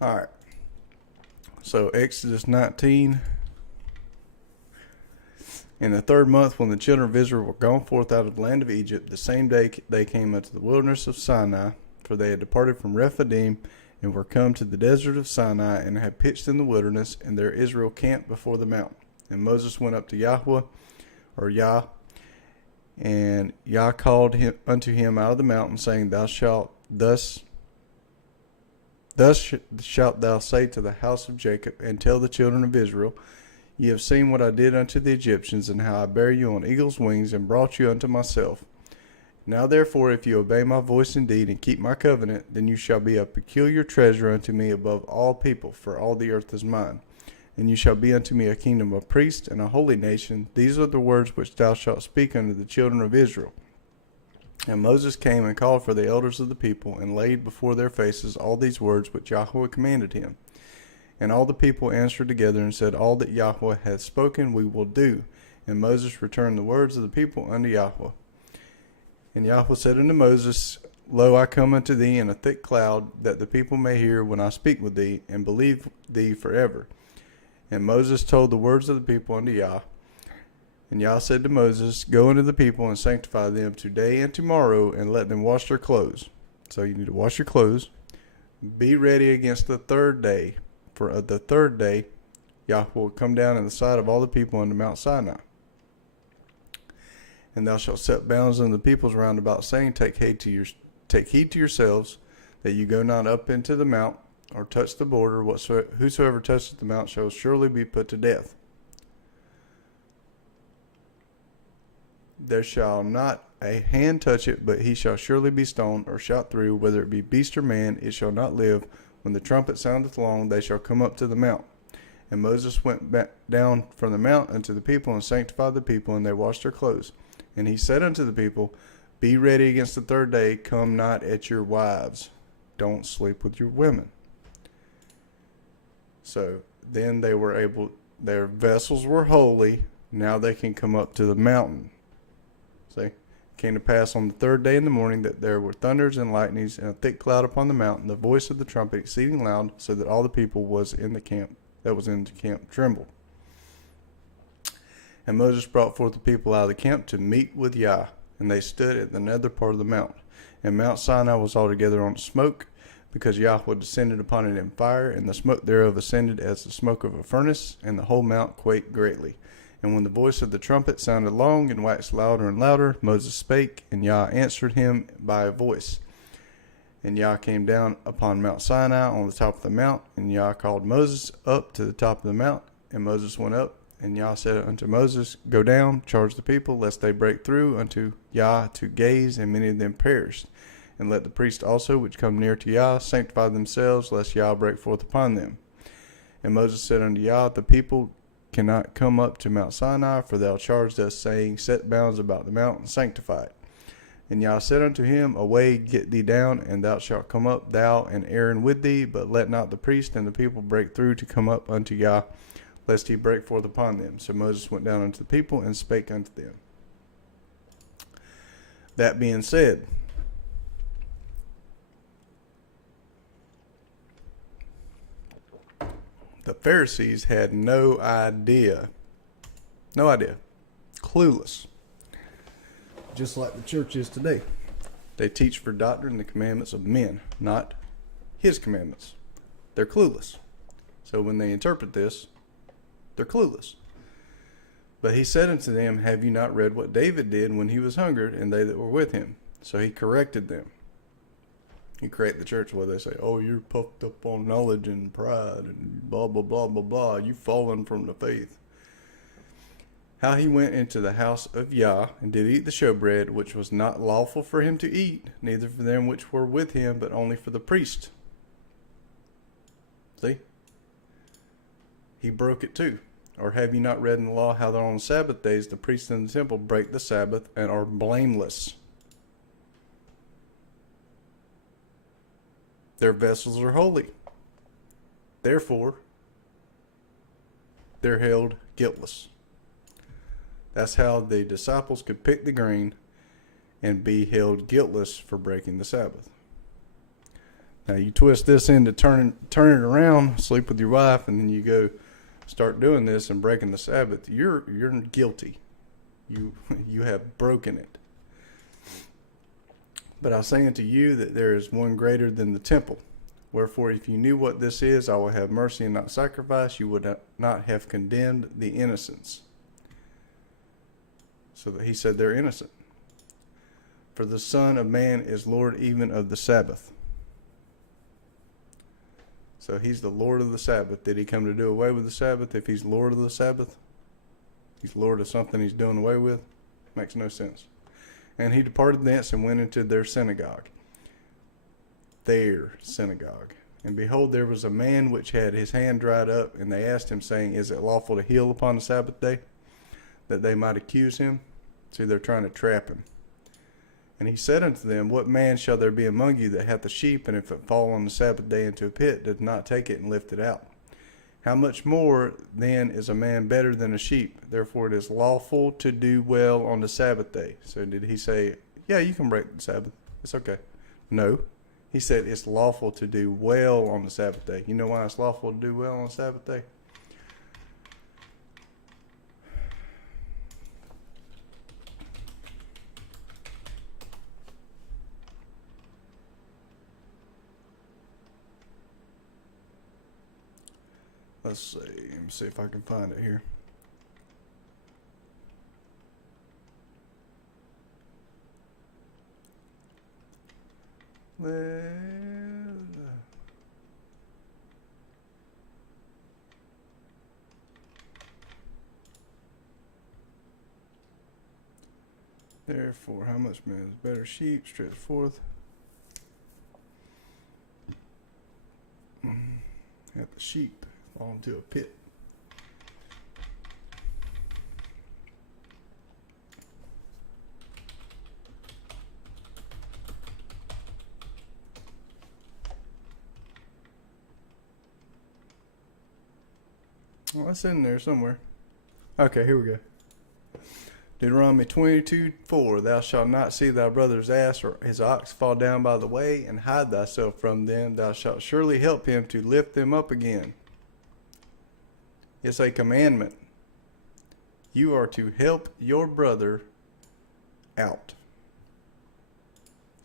All right. So Exodus 19. In the 3rd month, when the children of Israel were gone forth out of the land of Egypt, the same day they came unto the wilderness of Sinai, for they had departed from Rephidim, and were come to the desert of Sinai, and had pitched in the wilderness, and there Israel camped before the mountain. And Moses went up to Yahweh, or Yah, and Yah called him unto him out of the mountain, saying, thus shalt thou say to the house of Jacob, and tell the children of Israel, ye have seen what I did unto the Egyptians, and how I bare you on eagle's wings, and brought you unto myself. Now therefore, if you obey my voice indeed, and keep my covenant, then you shall be a peculiar treasure unto me above all people, for all the earth is mine. And you shall be unto me a kingdom of priests, and a holy nation. These are the words which thou shalt speak unto the children of Israel. And Moses came and called for the elders of the people, and laid before their faces all these words which Yahweh commanded him. And all the people answered together and said, All that Yahweh hath spoken we will do. And Moses returned the words of the people unto Yahweh. And Yahweh said unto Moses, Lo, I come unto thee in a thick cloud, that the people may hear when I speak with thee, and believe thee forever. And Moses told the words of the people unto Yah. And Yah said to Moses, Go unto the people and sanctify them today and tomorrow, and let them wash their clothes. So you need to wash your clothes. Be ready against the third day. For the third day, Yahweh will come down in the sight of all the people unto Mount Sinai. And thou shalt set bounds unto the peoples round about, saying, Take heed to yourselves, that you go not up into the mount, or touch the border. Whosoever toucheth the mount shall surely be put to death. There shall not a hand touch it, but he shall surely be stoned, or shot through, whether it be beast or man, it shall not live. When the trumpet soundeth long, they shall come up to the mount. And Moses went back down from the mount unto the people, and sanctified the people, and they washed their clothes. And he said unto the people, Be ready against the third day, come not at your wives. Don't sleep with your women. So then they were able, their vessels were holy, now they can come up to the mountain. See, it came to pass on the third day in the morning that there were thunders and lightnings and a thick cloud upon the mountain, the voice of the trumpet exceeding loud, so that all the people that was in the camp trembled. And Moses brought forth the people out of the camp to meet with Yah, and they stood at the nether part of the mount. And Mount Sinai was altogether on smoke, because Yahweh descended upon it in fire, and the smoke thereof ascended as the smoke of a furnace, and the whole mount quaked greatly. And when the voice of the trumpet sounded long and waxed louder and louder, Moses spake, and Yah answered him by a voice. And Yah came down upon Mount Sinai on the top of the mount, and Yah called Moses up to the top of the mount, and Moses went up. And Yah said unto Moses, Go down, charge the people, lest they break through unto Yah to gaze, and many of them perished. And let the priests also, which come near to Yah, sanctify themselves, lest Yah break forth upon them. And Moses said unto Yah, The people cannot come up to Mount Sinai, for thou charged us, saying, Set bounds about the mount, and sanctify it. And Yah said unto him, Away, get thee down, and thou shalt come up, thou and Aaron with thee, but let not the priest and the people break through to come up unto Yah, lest he break forth upon them. So Moses went down unto the people, and spake unto them. That being said, the Pharisees had no idea, clueless, just like the church is today. They teach for doctrine the commandments of men, not his commandments. They're clueless. So when they interpret this, they're clueless. But he said unto them, Have you not read what David did when he was hungered, and they that were with him? So he corrected them. You correct the church where they say, Oh, you're puffed up on knowledge and pride and blah, blah, blah, blah, blah. You've fallen from the faith. How he went into the house of Yah, and did eat the showbread, which was not lawful for him to eat, neither for them which were with him, but only for the priest. See? He broke it too. Or have you not read in the law how that on Sabbath days the priests in the temple break the Sabbath and are blameless? Their vessels are holy. Therefore, they're held guiltless. That's how the disciples could pick the grain and be held guiltless for breaking the Sabbath. Now you twist this into turn it around, sleep with your wife, and then you go start doing this and breaking the Sabbath. You're guilty. You have broken it. But I say unto you that there is one greater than the temple. Wherefore, if you knew what this is, I will have mercy and not sacrifice, you would not have condemned the innocents. So that he said they're innocent. For the Son of Man is Lord even of the Sabbath. So he's the Lord of the Sabbath. Did he come to do away with the Sabbath? If he's Lord of the Sabbath, he's Lord of something he's doing away with. Makes no sense. And he departed thence and went into their synagogue. Their synagogue. And behold, there was a man which had his hand dried up, and they asked him, saying, Is it lawful to heal upon the Sabbath day? That they might accuse him. See, they're trying to trap him. And he said unto them, What man shall there be among you that hath a sheep, and if it fall on the Sabbath day into a pit, doth not take it and lift it out? How much more then is a man better than a sheep? Therefore it is lawful to do well on the Sabbath day. So did he say, yeah, you can break the Sabbath, it's okay? No. He said it's lawful to do well on the Sabbath day. You know why it's lawful to do well on the Sabbath day? Let's see. Let me see if I can find it here. Therefore, how much man is better? Sheep, stretch forth. At the sheep fall into a pit. Well, that's in there somewhere. Okay, here we go. Deuteronomy 22:4. Thou shalt not see thy brother's ass or his ox fall down by the way, and hide thyself from them. Thou shalt surely help him to lift them up again. It's a commandment. You are to help your brother out.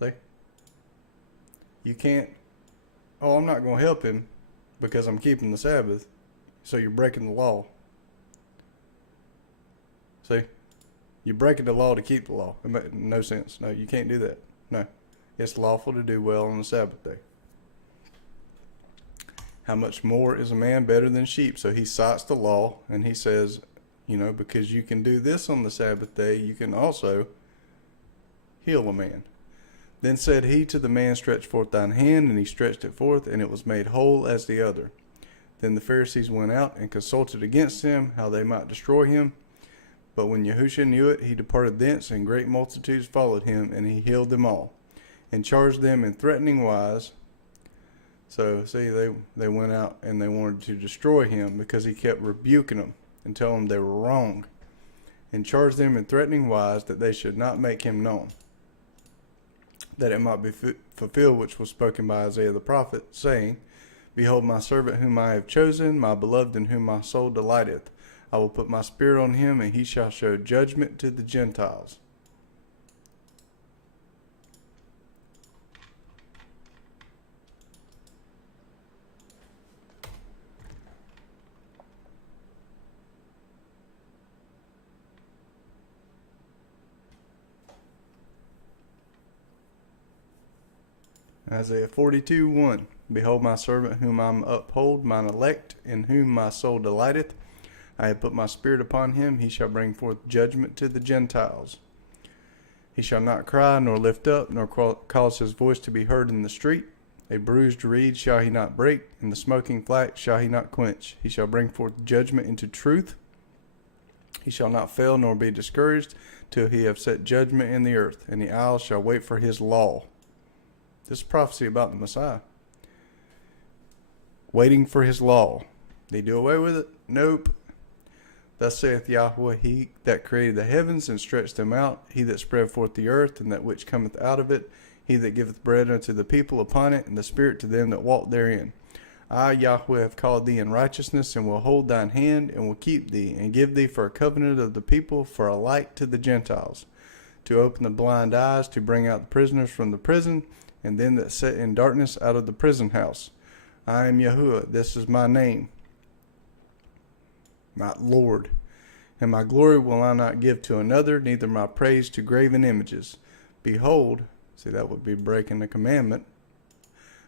See? You can't, oh, I'm not going to help him because I'm keeping the Sabbath. So you're breaking the law. See? You're breaking the law to keep the law. It makes no sense. No, you can't do that. No. It's lawful to do well on the Sabbath day. How much more is a man better than sheep? So he cites the law and he says, you know, because you can do this on the Sabbath day, you can also heal a man. Then said he to the man, stretch forth thine hand, and he stretched it forth, and it was made whole as the other. Then the Pharisees went out and consulted against him, how they might destroy him. But when Yahushua knew it, he departed thence, and great multitudes followed him, and he healed them all, and charged them in threatening wise. So, see, they went out and they wanted to destroy him because he kept rebuking them and telling them they were wrong, and charged them in threatening wise that they should not make him known, that it might be fulfilled which was spoken by Isaiah the prophet, saying, Behold my servant whom I have chosen, my beloved in whom my soul delighteth. I will put my spirit on him, and he shall show judgment to the Gentiles. Isaiah 42:1. Behold my servant whom I uphold, mine elect, in whom my soul delighteth. I have put my spirit upon him, he shall bring forth judgment to the Gentiles. He shall not cry, nor lift up, nor cause his voice to be heard in the street. A bruised reed shall he not break, and the smoking flax shall he not quench. He shall bring forth judgment into truth. He shall not fail, nor be discouraged, till he have set judgment in the earth, and the isles shall wait for his law. This is prophecy about the Messiah. Waiting for his law. Did he do away with it? Nope. Thus saith Yahweh, he that created the heavens and stretched them out, he that spread forth the earth, and that which cometh out of it, he that giveth bread unto the people upon it, and the spirit to them that walk therein. I, Yahweh, have called thee in righteousness, and will hold thine hand, and will keep thee, and give thee for a covenant of the people, for a light to the Gentiles, to open the blind eyes, to bring out the prisoners from the prison, and them that sit in darkness out of the prison house. I am Yahuwah, this is my name, my Lord. And my glory will I not give to another, neither my praise to graven images. Behold, see, that would be breaking the commandment.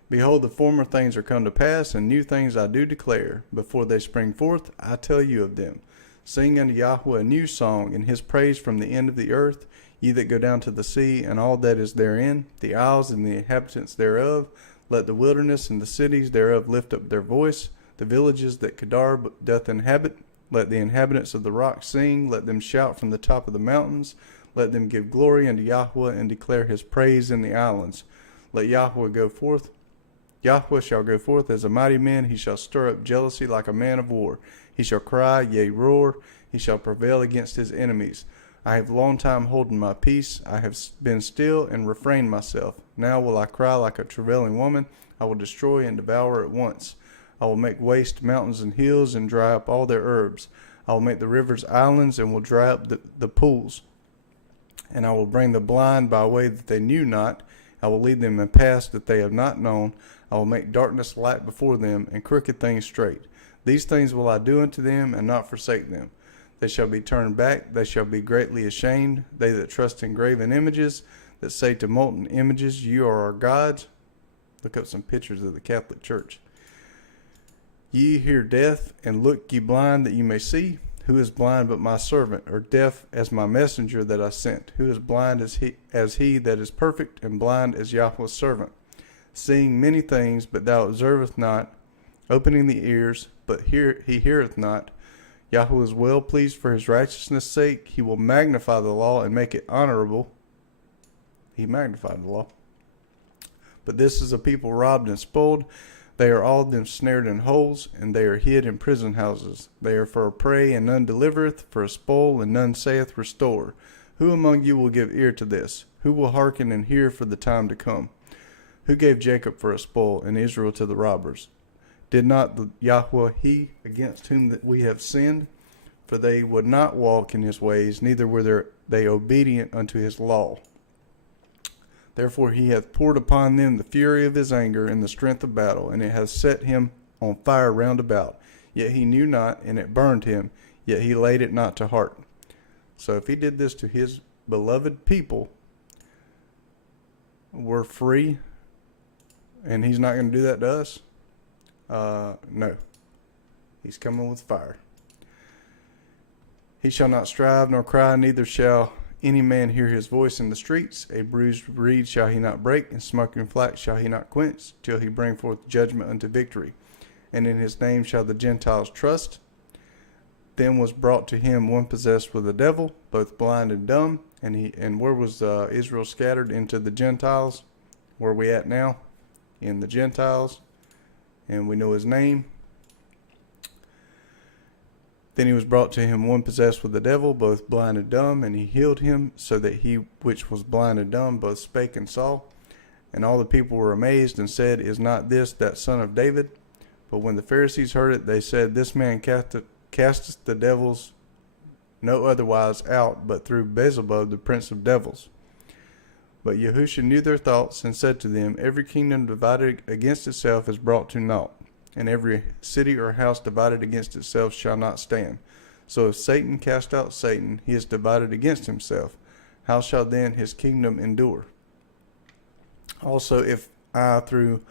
Behold, the former things are come to pass, and new things I do declare. Before they spring forth, I tell you of them. Sing unto Yahweh a new song, and his praise from the end of the earth, ye that go down to the sea, and all that is therein, the isles and the inhabitants thereof. Let the wilderness and the cities thereof lift up their voice, the villages that Kedar doth inhabit. Let the inhabitants of the rocks sing, let them shout from the top of the mountains. Let them give glory unto Yahweh, and declare his praise in the islands. Let Yahweh go forth Yahweh shall go forth as a mighty man. He shall stir up jealousy like a man of war. He shall cry, yea, roar. He shall prevail against his enemies. I have long time holden my peace. I have been still and refrained myself. Now will I cry like a travailing woman. I will destroy and devour at once. I will make waste mountains and hills and dry up all their herbs. I will make the rivers islands and will dry up the pools. And I will bring the blind by a way that they knew not. I will lead them in paths that they have not known. I will make darkness light before them, and crooked things straight. These things will I do unto them, and not forsake them. They shall be turned back, they shall be greatly ashamed, they that trust in graven images, that say to molten images, you are our gods. Look up some pictures of the Catholic Church. Ye hear deaf, and look ye blind that ye may see. Who is blind but my servant, or deaf as my messenger that I sent? Who is blind as he that is perfect, and blind as Yahweh's servant? Seeing many things, but thou observest not, opening the ears, but he heareth not. Yahweh is well pleased for his righteousness' sake. He will magnify the law and make it honorable. He magnified the law. But this is a people robbed and spoiled. They are all of them snared in holes, and they are hid in prison houses. They are for a prey, and none delivereth, for a spoil, and none saith, restore. Who among you will give ear to this? Who will hearken and hear for the time to come? Who gave Jacob for a spoil, and Israel to the robbers? Did not the Yahweh he against whom that we have sinned? For they would not walk in his ways, neither were they obedient unto his law. Therefore he hath poured upon them the fury of his anger and the strength of battle, and it hath set him on fire round about. Yet he knew not, and it burned him, yet he laid it not to heart. So if he did this to his beloved people, we're free, and he's not going to do that to us? No. He's coming with fire. He shall not strive nor cry, neither shall any man hear his voice in the streets. A bruised reed shall he not break, and smoking flax shall he not quench, till he bring forth judgment unto victory. And in his name shall the Gentiles trust. Then was brought to him one possessed with a devil, both blind and dumb. And where was Israel scattered? Into the Gentiles. Where are we at now? In the Gentiles. And we know his name. Then he was brought to him one possessed with the devil, both blind and dumb, and he healed him, so that he which was blind and dumb both spake and saw. And all the people were amazed, and said, Is not this that son of David? But when the Pharisees heard it, they said, This man casteth the devils no otherwise out, but through Beelzebub, the prince of devils. But Yahusha knew their thoughts, and said to them, Every kingdom divided against itself is brought to naught, and every city or house divided against itself shall not stand. So if Satan cast out Satan, he is divided against himself. How shall then his kingdom endure? Also, if I through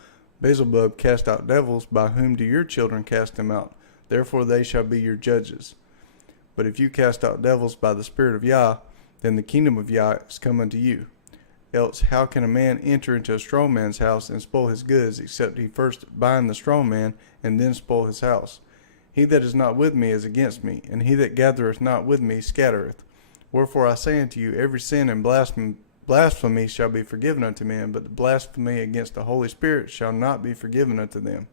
Beelzebub cast out devils, by whom do your children cast them out? Therefore they shall be your judges. But if you cast out devils by the Spirit of Yah, then the kingdom of Yah is come unto you. Else how can a man enter into a strong man's house and spoil his goods, except he first bind the strong man, and then spoil his house? He that is not with me is against me, and he that gathereth not with me scattereth. Wherefore I say unto you, every sin and blasphemy shall be forgiven unto men, but the blasphemy against the Holy Spirit shall not be forgiven unto them.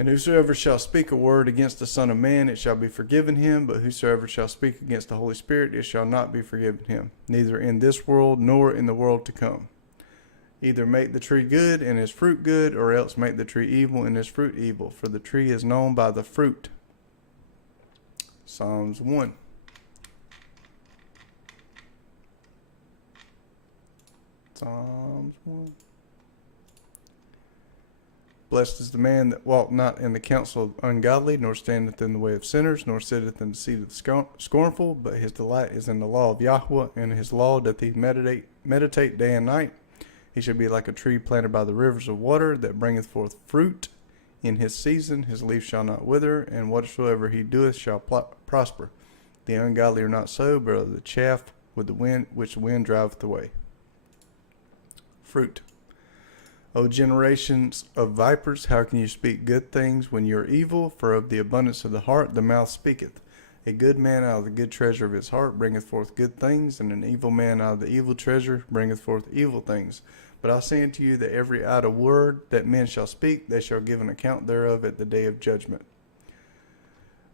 And whosoever shall speak a word against the Son of Man, it shall be forgiven him. But whosoever shall speak against the Holy Spirit, it shall not be forgiven him, neither in this world nor in the world to come. Either make the tree good and his fruit good, or else make the tree evil and his fruit evil. For the tree is known by the fruit. Psalms 1. Psalms 1. Blessed is the man that walketh not in the counsel of ungodly, nor standeth in the way of sinners, nor sitteth in the seat of the scornful. But his delight is in the law of Yahweh, and his law doth he meditate day and night. He shall be like a tree planted by the rivers of water, that bringeth forth fruit in his season. His leaf shall not wither, and whatsoever he doeth shall prosper. The ungodly are not so, but are the chaff with the wind, which the wind driveth away. Fruit. O generations of vipers, how can you speak good things when you are evil? For of the abundance of the heart the mouth speaketh. A good man out of the good treasure of his heart bringeth forth good things, and an evil man out of the evil treasure bringeth forth evil things. But I say unto you that every idle word that men shall speak, they shall give an account thereof at the day of judgment.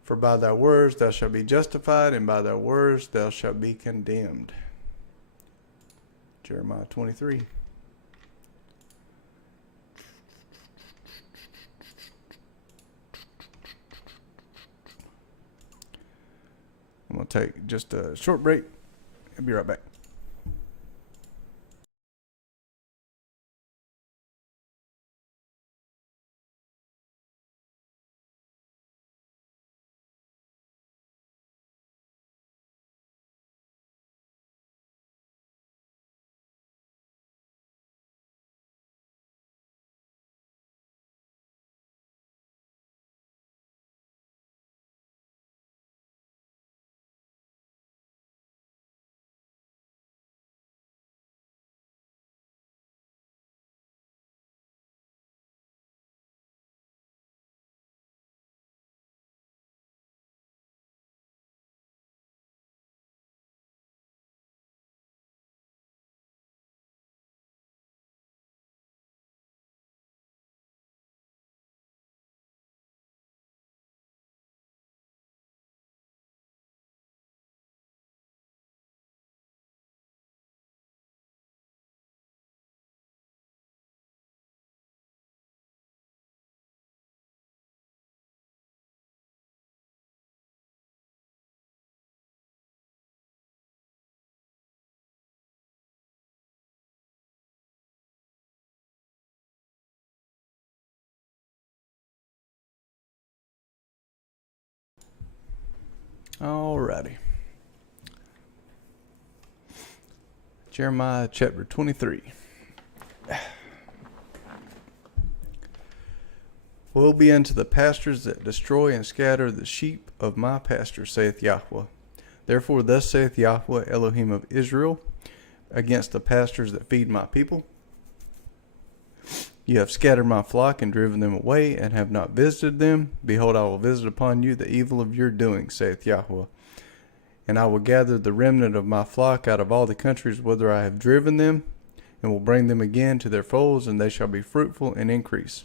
For by thy words thou shalt be justified, and by thy words thou shalt be condemned. Jeremiah 23. I'm going to take just a short break. I'll be right back. Alrighty. Jeremiah chapter 23. Woe be unto the pastors that destroy and scatter the sheep of my pasture, saith Yahweh. Therefore thus saith Yahweh, Elohim of Israel, against the pastors that feed my people. You have scattered my flock and driven them away, and have not visited them. Behold, I will visit upon you the evil of your doing, saith Yahweh. And I will gather the remnant of my flock out of all the countries whither I have driven them, and will bring them again to their folds, and they shall be fruitful and increase.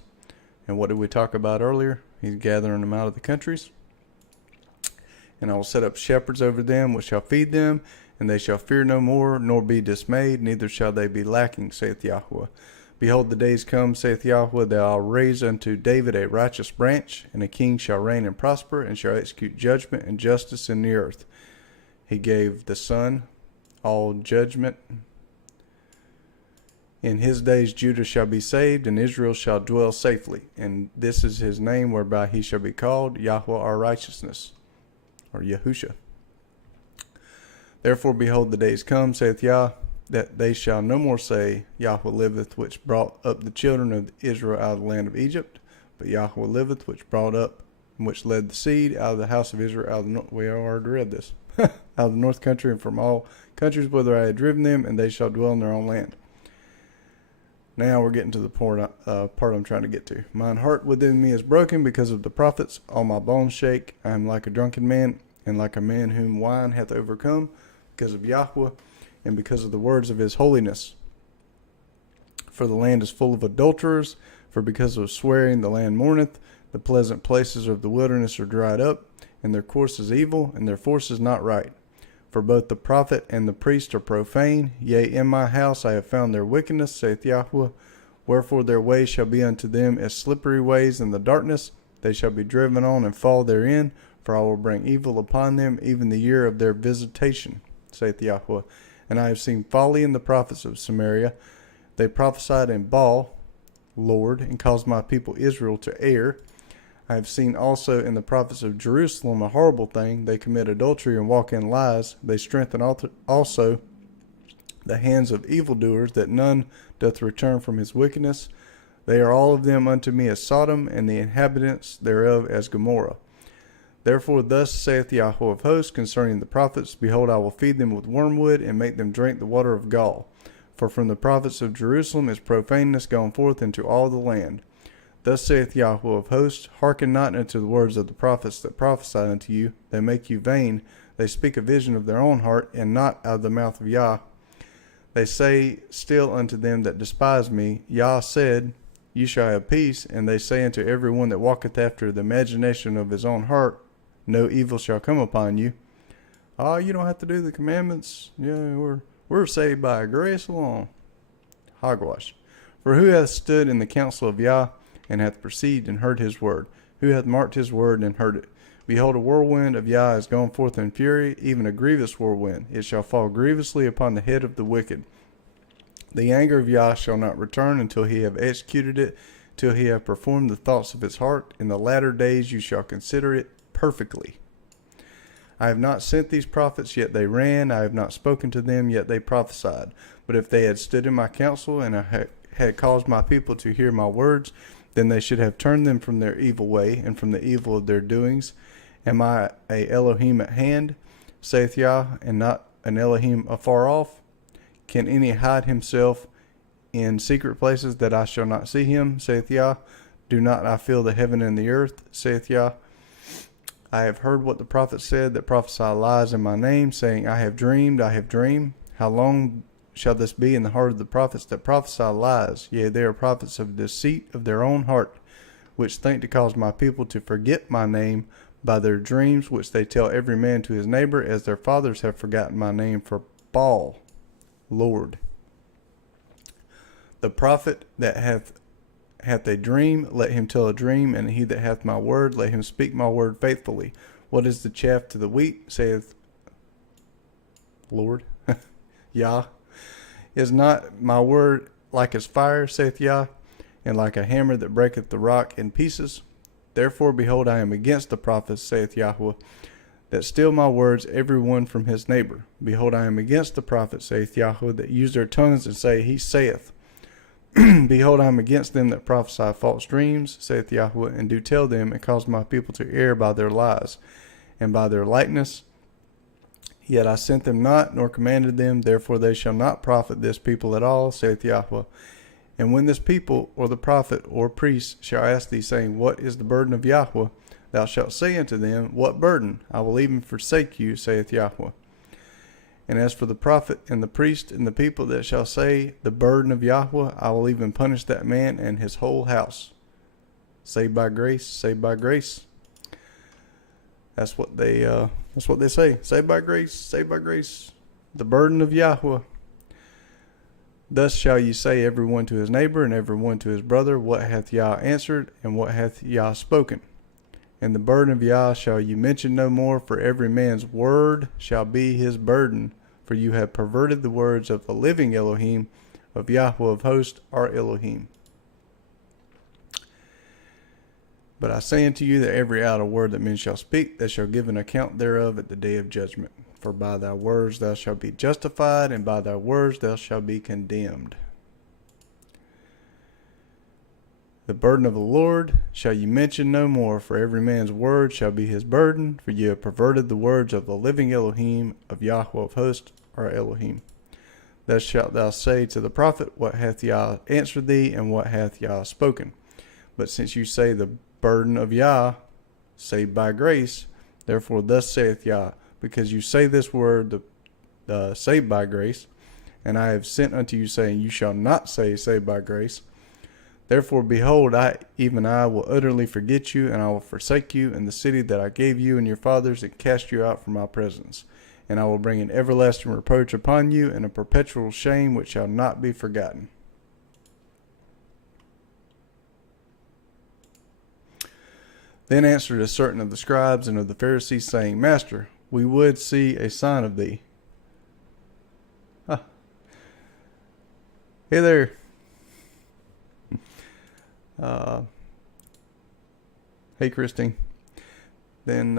And what did we talk about earlier? He's gathering them out of the countries. And I will set up shepherds over them, which shall feed them, and they shall fear no more, nor be dismayed, neither shall they be lacking, saith Yahweh. Behold, the days come, saith Yahweh, that I will raise unto David a righteous branch, and a king shall reign and prosper, and shall execute judgment and justice in the earth. He gave the Son all judgment. In his days Judah shall be saved, and Israel shall dwell safely. And this is his name whereby he shall be called Yahweh our righteousness, or Yahusha. Therefore, behold, the days come, saith Yah, that they shall no more say, Yahweh liveth, which brought up the children of Israel out of the land of Egypt, but Yahweh liveth, which brought up and which led the seed out of the house of Israel out of the north. We already read this. Out of the north country, and from all countries whither I had driven them, and they shall dwell in their own land. Now we're getting to the part I'm trying to get to. Mine heart within me is broken because of the prophets. All my bones shake. I am like a drunken man, and like a man whom wine hath overcome, because of Yahweh, and because of the words of his holiness. For the land is full of adulterers, for because of swearing the land mourneth. The pleasant places of the wilderness are dried up, and their course is evil, and their force is not right. For both the prophet and the priest are profane. Yea, in my house I have found their wickedness, saith Yahweh. Wherefore their ways shall be unto them as slippery ways in the darkness. They shall be driven on and fall therein. For I will bring evil upon them, even the year of their visitation, saith Yahweh. And I have seen folly in the prophets of Samaria. They prophesied in Baal, Lord, and caused my people Israel to err. I have seen also in the prophets of Jerusalem a horrible thing. They commit adultery and walk in lies. They strengthen also the hands of evildoers, that none doth return from his wickedness. They are all of them unto me as Sodom, and the inhabitants thereof as Gomorrah. Therefore thus saith Yahweh of hosts concerning the prophets, Behold, I will feed them with wormwood, and make them drink the water of gall. For from the prophets of Jerusalem is profaneness gone forth into all the land. Thus saith Yahweh of hosts, Hearken not unto the words of the prophets that prophesy unto you. They make you vain. They speak a vision of their own heart, and not out of the mouth of Yah. They say still unto them that despise me, Yah said, you shall have peace. And they say unto every one that walketh after the imagination of his own heart, no evil shall come upon you. Oh, you don't have to do the commandments. Yeah, we're saved by grace alone. Hogwash. For who hath stood in the counsel of Yah, and hath perceived and heard his word? Who hath marked his word and heard it? Behold, a whirlwind of Yah is gone forth in fury, even a grievous whirlwind. It shall fall grievously upon the head of the wicked. The anger of Yah shall not return until he have executed it, till he have performed the thoughts of his heart. In the latter days you shall consider it perfectly. I have not sent these prophets, yet they ran. I have not spoken to them, yet they prophesied. But if they had stood in my counsel, and I had caused my people to hear my words, then they should have turned them from their evil way, and from the evil of their doings. Am I a Elohim at hand, saith Yah, and not an Elohim afar off? Can any hide himself in secret places that I shall not see him, saith Yah? Do not I fill the heaven and the earth, saith Yah? I have heard what the prophets said that prophesy lies in my name, saying, I have dreamed, I have dreamed. How long shall this be in the heart of the prophets that prophesy lies? Yea, they are prophets of deceit of their own heart, which think to cause my people to forget my name by their dreams, which they tell every man to his neighbor, as their fathers have forgotten my name for Baal, Lord. The prophet that hath a dream, let him tell a dream, and he that hath my word, let him speak my word faithfully. What is the chaff to the wheat, saith Lord, Yah? Is not my word like as fire, saith Yah, and like a hammer that breaketh the rock in pieces? Therefore, behold, I am against the prophets, saith Yahweh, that steal my words, every one from his neighbor. Behold, I am against the prophets, saith Yahweh, that use their tongues and say, he saith. Behold, I am against them that prophesy false dreams, saith Yahweh, and do tell them, and cause my people to err by their lies, and by their likeness. Yet I sent them not, nor commanded them, therefore they shall not profit this people at all, saith Yahweh. And when this people, or the prophet, or priest, shall ask thee, saying, what is the burden of Yahweh? Thou shalt say unto them, what burden? I will even forsake you, saith Yahweh. And as for the prophet, and the priest, and the people that shall say, the burden of Yahweh, I will even punish that man and his whole house. Saved by grace, saved by grace. That's what they say. Saved by grace, saved by grace. The burden of Yahweh. Thus shall ye say, every one to his neighbor, and every one to his brother, what hath Yah answered, and what hath Yah spoken? And the burden of Yah shall ye mention no more, for every man's word shall be his burden. For you have perverted the words of the living Elohim, of Yahweh of hosts, our Elohim. But I say unto you that every idle word that men shall speak, they shall give an account thereof at the day of judgment. For by thy words thou shalt be justified, and by thy words thou shalt be condemned. The burden of the Lord shall ye mention no more, for every man's word shall be his burden, for ye have perverted the words of the living Elohim, of Yahweh of hosts, our Elohim. Thus shalt thou say to the prophet, what hath Yah answered thee, and what hath Yah spoken? But since you say the burden of Yah, saved by grace, therefore thus saith Yah, because you say this word, the saved by grace, and I have sent unto you, saying, you shall not say saved by grace. Therefore, behold, I will utterly forget you, and I will forsake you in the city that I gave you and your fathers, and cast you out from my presence. And I will bring an everlasting reproach upon you, and a perpetual shame which shall not be forgotten. Then answered a certain of the scribes and of the Pharisees, saying, Master, we would see a sign of thee. Hey there. Hey, Christine. Then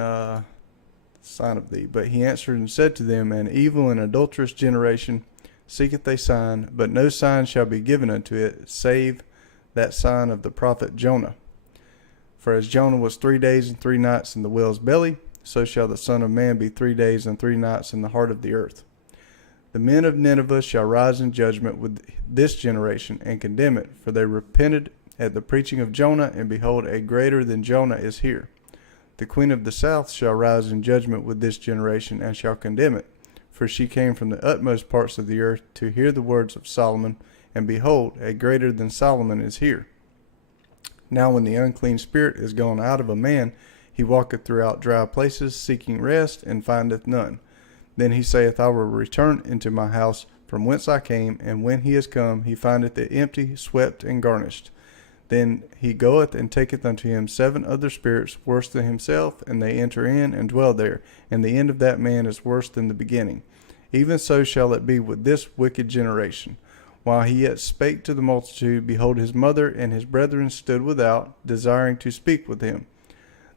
sign of thee. But he answered and said to them, an evil and adulterous generation seeketh a sign, but no sign shall be given unto it, save that sign of the prophet Jonah. For as Jonah was 3 days and 3 nights in the whale's belly, so shall the Son of Man be 3 days and 3 nights in the heart of the earth. The men of Nineveh shall rise in judgment with this generation, and condemn it, for they repented at the preaching of Jonah, and behold, a greater than Jonah is here. The queen of the south shall rise in judgment with this generation, and shall condemn it, for she came from the utmost parts of the earth to hear the words of Solomon, and behold, a greater than Solomon is here. Now when the unclean spirit is gone out of a man, he walketh throughout dry places, seeking rest, and findeth none. Then he saith, I will return into my house from whence I came, and when he is come, he findeth it empty, swept, and garnished. Then he goeth and taketh unto him 7 other spirits worse than himself, and they enter in and dwell there, and the end of that man is worse than the beginning. Even so shall it be with this wicked generation. While he yet spake to the multitude, behold, his mother and his brethren stood without, desiring to speak with him.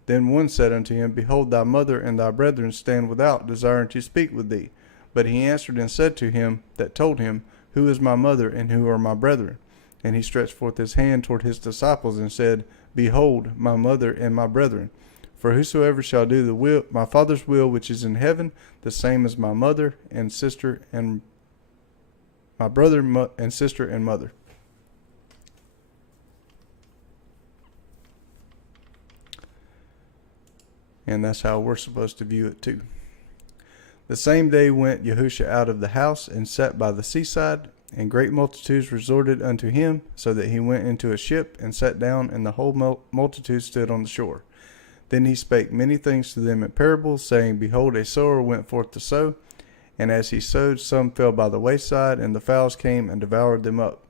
Then one said unto him, Behold, thy mother and thy brethren stand without, desiring to speak with thee. But he answered and said to him that told him, Who is my mother, and who are my brethren? And he stretched forth his hand toward his disciples, and said, Behold, my mother and my brethren. For whosoever shall do the will, my Father's will which is in heaven, the same as my mother and sister and my brother and sister and mother. And that's how we're supposed to view it too. The same day went Yahusha out of the house and sat by the seaside, and great multitudes resorted unto him, so that he went into a ship and sat down, and the whole multitude stood on the shore. Then he spake many things to them in parables, saying, Behold, a sower went forth to sow, and as he sowed, some fell by the wayside, and the fowls came and devoured them up.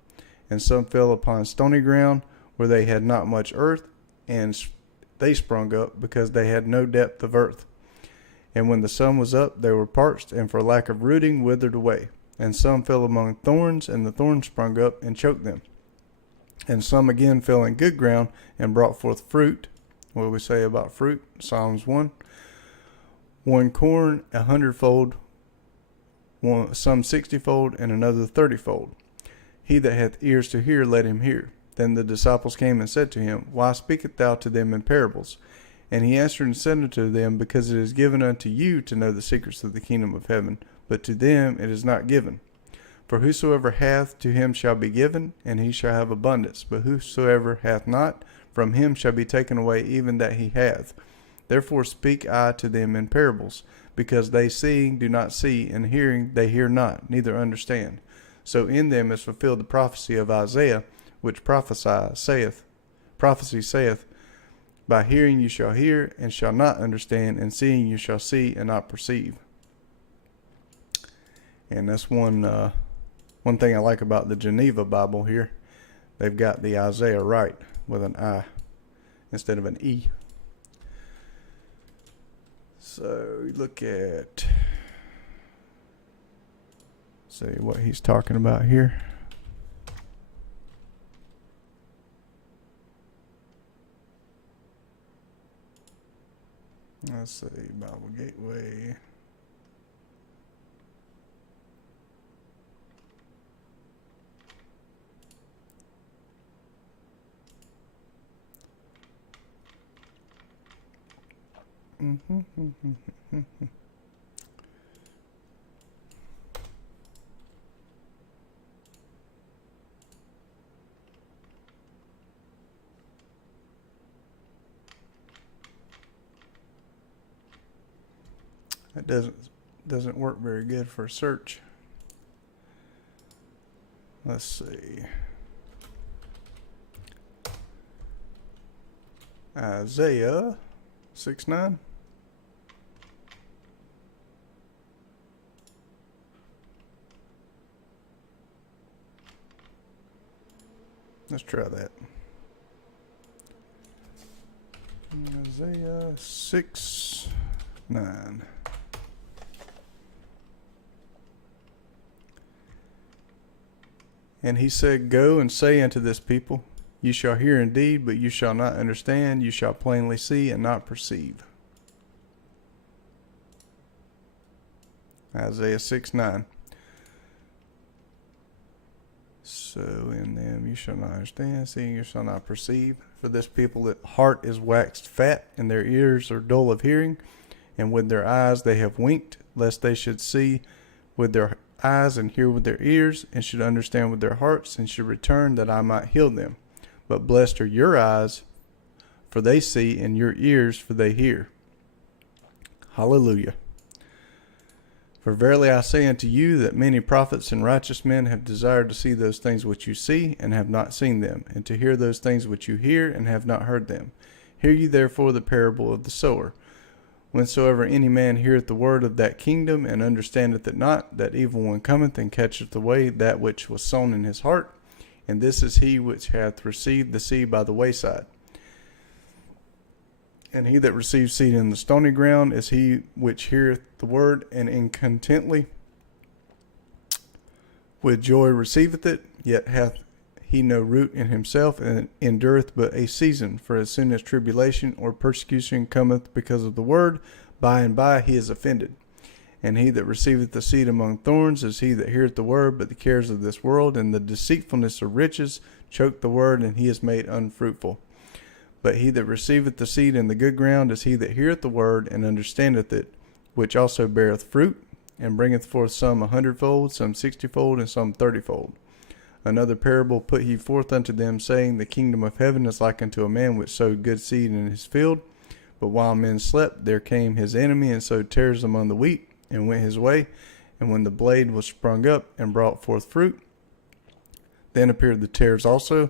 And some fell upon stony ground, where they had not much earth, and they sprung up, because they had no depth of earth. And when the sun was up, they were parched, and for lack of rooting withered away. And some fell among thorns, and the thorns sprung up and choked them. And some again fell in good ground, and brought forth fruit. What do we say about fruit? Psalms 1. One corn 100-fold, some 60-fold, and another 30-fold. He that hath ears to hear, let him hear. Then the disciples came and said to him, Why speakest thou to them in parables? And he answered and said unto them, Because it is given unto you to know the secrets of the kingdom of heaven, but to them it is not given. For whosoever hath, to him shall be given, and he shall have abundance. But whosoever hath not, from him shall be taken away even that he hath. Therefore speak I to them in parables, because they seeing do not see, and hearing they hear not, neither understand. So in them is fulfilled the prophecy of Isaiah, which prophecy saith, By hearing you shall hear, and shall not understand, and seeing you shall see, and not perceive. And that's one thing I like about the Geneva Bible here. They've got the Isaiah right with an I instead of an E. So look at, see what he's talking about here. Let's see, Bible Gateway. That doesn't work very good for search. Let's see. Isaiah 6:9. Let's try that. Isaiah 6:9. And he said, Go and say unto this people, You shall hear indeed, but you shall not understand. You shall plainly see and not perceive. Isaiah 6:9. So in them you shall not understand, seeing you shall not perceive. For this people that heart is waxed fat, and their ears are dull of hearing, and with their eyes they have winked, lest they should see with their eyes and hear with their ears, and should understand with their hearts, and should return, that I might heal them. But blessed are your eyes, for they see, and your ears, for they hear. Hallelujah. For verily I say unto you that many prophets and righteous men have desired to see those things which you see, and have not seen them, and to hear those things which you hear, and have not heard them. Hear ye therefore the parable of the sower. Whensoever any man heareth the word of that kingdom, and understandeth it not, that evil one cometh, and catcheth away that which was sown in his heart. And this is he which hath received the seed by the wayside. And he that receives seed in the stony ground is he which heareth the word, and incontinently with joy receiveth it, yet hath he no root in himself, and endureth but a season. For as soon as tribulation or persecution cometh because of the word, by and by he is offended. And he that receiveth the seed among thorns is he that heareth the word, but the cares of this world and the deceitfulness of riches choke the word, and he is made unfruitful. But he that receiveth the seed in the good ground is he that heareth the word, and understandeth it, which also beareth fruit, and bringeth forth some 100-fold, some 60-fold, and some 30-fold. Another parable put he forth unto them, saying, The kingdom of heaven is like unto a man which sowed good seed in his field. But while men slept, there came his enemy, and sowed tares among the wheat, and went his way. And when the blade was sprung up, and brought forth fruit, then appeared the tares also.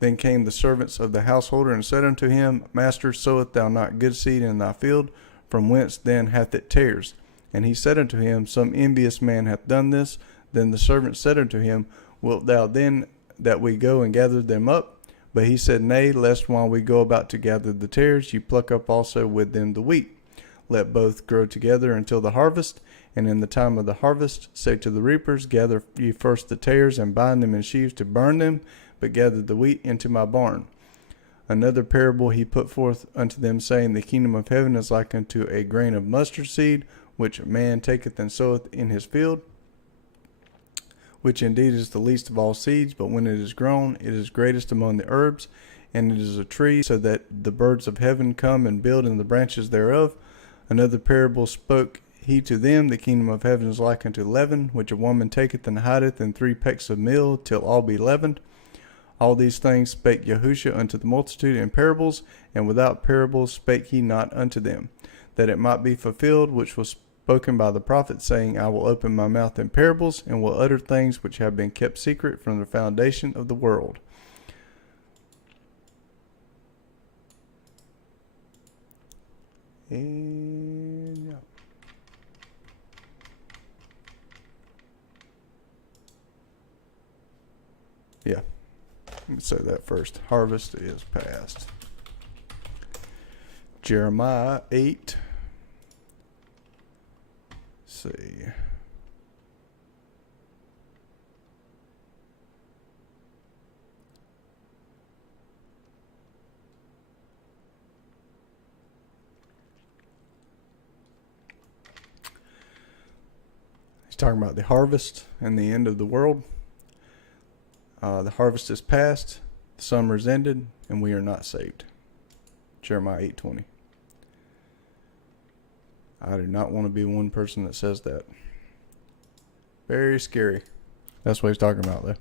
Then came the servants of the householder, and said unto him, Master, sowest thou not good seed in thy field? From whence then hath it tares? And he said unto him, Some envious man hath done this. Then the servant said unto him, Wilt thou then that we go and gather them up? But he said, Nay, lest while we go about to gather the tares, ye pluck up also with them the wheat. Let both grow together until the harvest. And in the time of the harvest, say to the reapers, Gather ye first the tares, and bind them in sheaves to burn them, but gather the wheat into my barn. Another parable he put forth unto them, saying, The kingdom of heaven is like unto a grain of mustard seed, which a man taketh and soweth in his field, which indeed is the least of all seeds, but when it is grown, it is greatest among the herbs, and it is a tree, so that the birds of heaven come and build in the branches thereof. Another parable spoke he to them, The kingdom of heaven is like unto leaven, which a woman taketh and hideth in 3 pecks of meal, till all be leavened. All these things spake Yahushua unto the multitude in parables, and without parables spake he not unto them, that it might be fulfilled which was spoken by the prophet, saying, I will open my mouth in parables, and will utter things which have been kept secret from the foundation of the world. And yeah. Let me say that first. Harvest is past. Jeremiah 8. Let's see. He's talking about the harvest and the end of the world. The harvest is past, the summer is ended, and we are not saved. Jeremiah 8:20. I do not want to be one person that says that. Very scary. That's what he's talking about,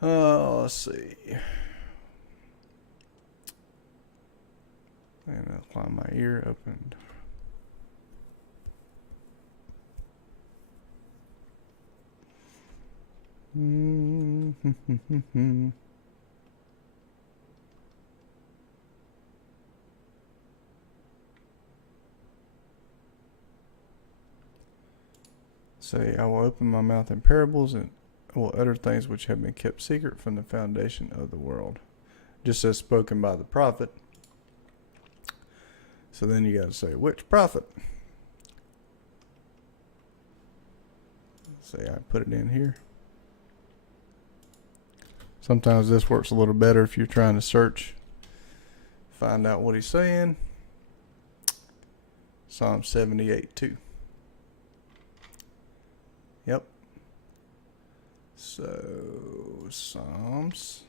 though. Let's see. And I'll find my ear opened. Say, I will open my mouth in parables, and will utter things which have been kept secret from the foundation of the world. Just as spoken by the prophet. So then you got to say, which prophet? Say, I put it in here. Sometimes this works a little better if you're trying to search, find out what he's saying. Psalm 78:2. Yep. So, Psalms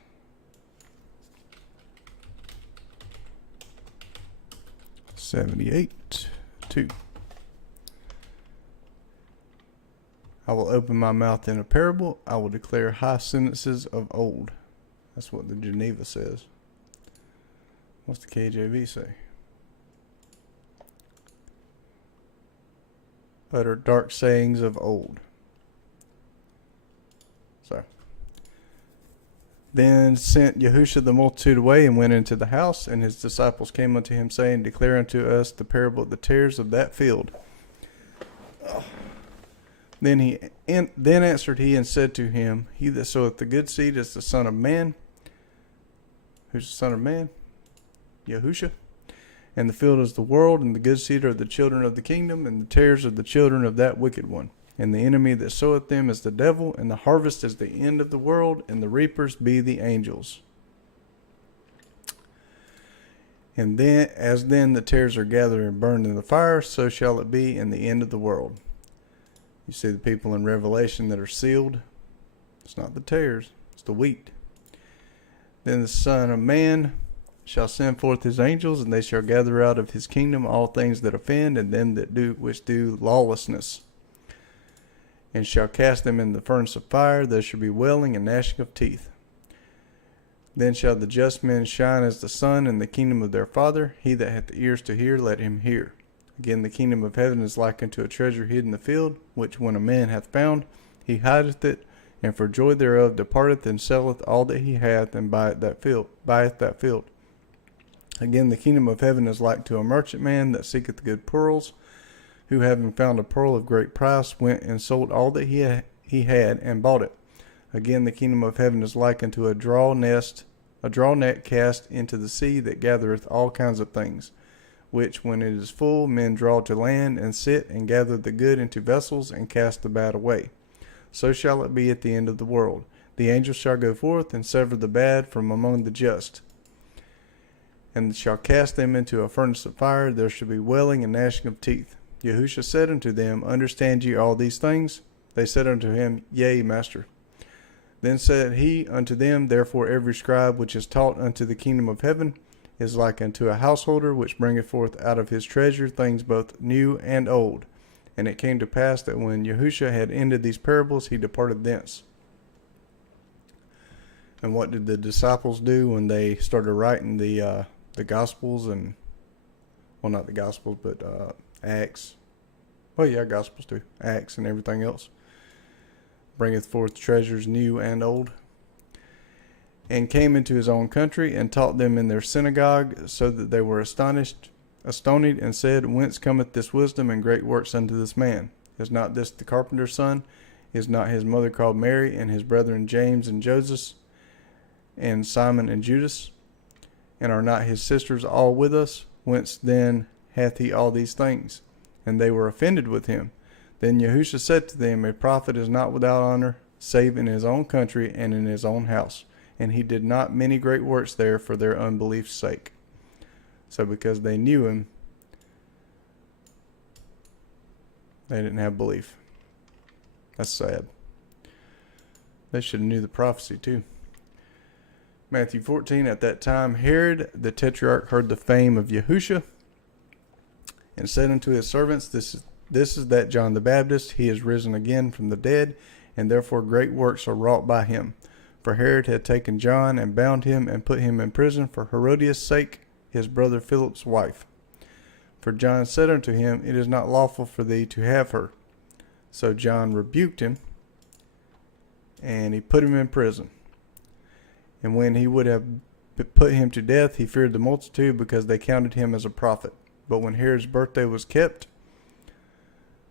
78:2. I will open my mouth in a parable. I will declare high sentences of old. That's what the Geneva says. What's the KJV say? utter dark sayings of old. So then sent Yahusha the multitude away, and went into the house, and his disciples came unto him, saying, Declare unto us the parable of the tares of that field. Then answered he and said to him, He that soweth the good seed is the Son of Man. Who's the Son of Man? Yahusha. And the field is the world, and the good seed are the children of the kingdom, and the tares are the children of that wicked one. And the enemy that soweth them is the devil, and the harvest is the end of the world, and the reapers be the angels. And then, as then the tares are gathered and burned in the fire, so shall it be in the end of the world. You see the people in Revelation that are sealed. It's not the tares, it's the wheat. Then the Son of Man shall send forth his angels, and they shall gather out of his kingdom all things that offend, and them that do lawlessness, and shall cast them in the furnace of fire. There shall be wailing and gnashing of teeth. Then shall the just men shine as the sun in the kingdom of their Father. He that hath ears to hear, let him hear. Again, the kingdom of heaven is like unto a treasure hid in the field, which when a man hath found, he hideth it, and for joy thereof departeth and selleth all that he hath, and buyeth that field. Again, the kingdom of heaven is like to a merchantman that seeketh good pearls, who having found a pearl of great price, went and sold all that he had, and bought it. Again, the kingdom of heaven is like unto a draw net cast into the sea, that gathereth all kinds of things, which when it is full, men draw to land, and sit and gather the good into vessels, and cast the bad away. So shall it be at the end of the world. The angels shall go forth and sever the bad from among the just, and shall cast them into a furnace of fire. There shall be wailing and gnashing of teeth. Yahusha said unto them, Understand ye all these things? They said unto him, Yea, Master. Then said he unto them, Therefore every scribe which is taught unto the kingdom of heaven is like unto a householder, which bringeth forth out of his treasure things both new and old. And it came to pass that when Yahusha had ended these parables, he departed thence. And what did the disciples do when they started writing the Gospels and, well, not the Gospels, but Acts. Well, yeah, Gospels too. Acts and everything else. Bringeth forth treasures new and old. And came into his own country, and taught them in their synagogue, so that they were astonied, and said, Whence cometh this wisdom and great works unto this man? Is not this the carpenter's son? Is not his mother called Mary, and his brethren James and Joseph, and Simon and Judas? And are not his sisters all with us? Whence then hath he all these things? And they were offended with him. Then Yahusha said to them, A prophet is not without honor, save in his own country and in his own house. And he did not many great works there for their unbelief's sake. So because they knew him, they didn't have belief. That's sad. They should have knew the prophecy too. Matthew 14, At that time Herod the Tetrarch heard the fame of Yahusha, and said unto his servants, This is that John the Baptist. He is risen again from the dead, and therefore great works are wrought by him. For Herod had taken John, and bound him, and put him in prison for Herodias' sake, his brother Philip's wife. For John said unto him, It is not lawful for thee to have her. So John rebuked him, and he put him in prison. And when he would have put him to death, he feared the multitude, because they counted him as a prophet. But when Herod's birthday was kept,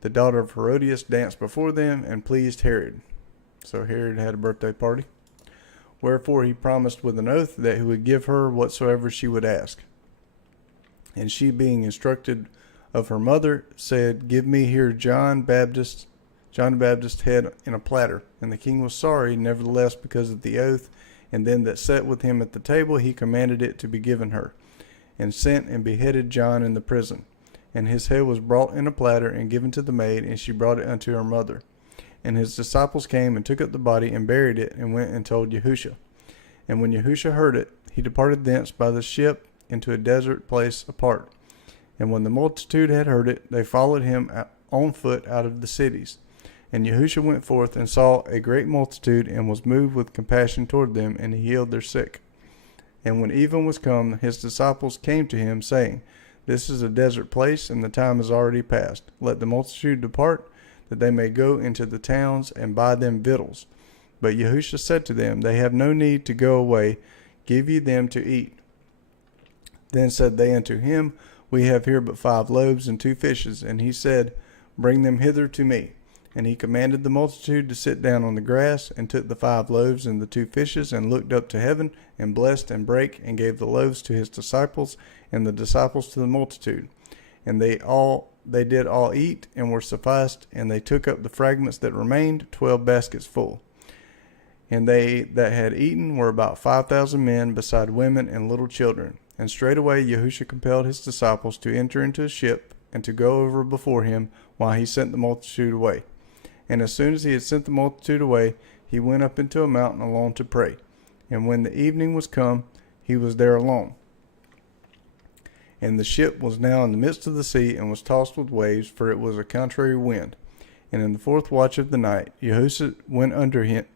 the daughter of Herodias danced before them, and pleased Herod. So Herod had a birthday party. Wherefore he promised with an oath that he would give her whatsoever she would ask. And she, being instructed of her mother, said, Give me here John the Baptist's head in a platter. And the king was sorry, nevertheless, because of the oath. And them that sat with him at the table, he commanded it to be given her, and sent and beheaded John in the prison. And his head was brought in a platter, and given to the maid, and she brought it unto her mother. And his disciples came, and took up the body, and buried it, and went and told Yahusha. And when Yahusha heard it, he departed thence by the ship into a desert place apart. And when the multitude had heard it, they followed him on foot out of the cities. And Yahusha went forth, and saw a great multitude, and was moved with compassion toward them, and he healed their sick. And when even was come, his disciples came to him, saying, This is a desert place, and the time is already past. Let the multitude depart, that they may go into the towns and buy them victuals. But Yahushua said to them, They have no need to go away. Give ye them to eat. Then said they unto him, We have here but 5 loaves and 2 fishes. And he said, Bring them hither to me. And he commanded the multitude to sit down on the grass, and took the 5 loaves and the 2 fishes, and looked up to heaven, and blessed and brake, and gave the loaves to his disciples, and the disciples to the multitude. And they did all eat, and were sufficed, and they took up the fragments that remained, 12 baskets full. And they that had eaten were about 5,000 men, beside women and little children. And straightway Yahushua compelled his disciples to enter into a ship, and to go over before him, while he sent the multitude away. And as soon as he had sent the multitude away, he went up into a mountain alone to pray. And when the evening was come, he was there alone. And the ship was now in the midst of the sea, and was tossed with waves, for it was a contrary wind. And in the 4th watch of the night, Yahushua went unto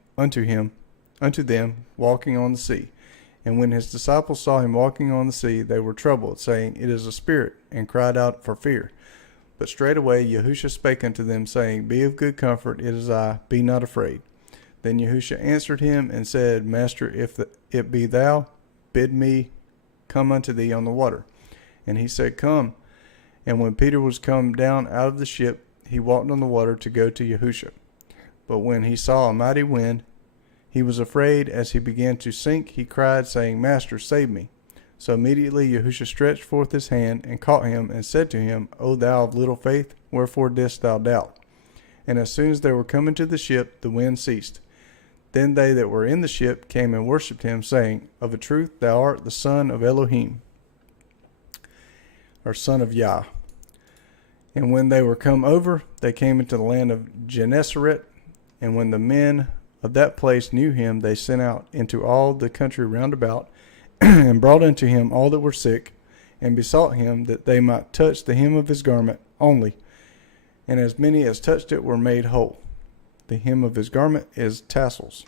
them, walking on the sea. And when his disciples saw him walking on the sea, they were troubled, saying, It is a spirit, and cried out for fear. But straightway Yahushua spake unto them, saying, Be of good comfort, it is I, be not afraid. Then Yahushua answered him, and said, Master, if it be thou, bid me come unto thee on the water. And he said, Come. And when Peter was come down out of the ship, he walked on the water to go to Yahushua. But when he saw a mighty wind, he was afraid. As he began to sink, he cried, saying, Master, save me. So immediately Yahushua stretched forth his hand, and caught him, and said to him, O thou of little faith, wherefore didst thou doubt? And as soon as they were come into the ship, the wind ceased. Then they that were in the ship came and worshipped him, saying, Of a truth thou art the Son of Elohim, or Son of Yah. And when they were come over, they came into the land of Gennesaret. And when the men of that place knew him, they sent out into all the country round about, and brought unto him all that were sick, and besought him that they might touch the hem of his garment only. And as many as touched it were made whole. The hem of his garment is tassels.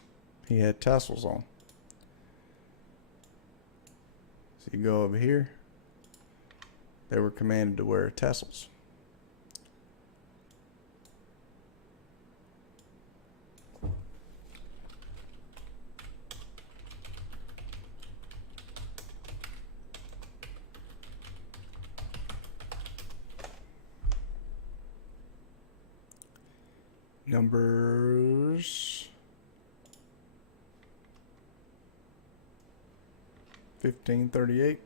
He had tassels on. So you go over here. They were commanded to wear tassels. Numbers 15:38.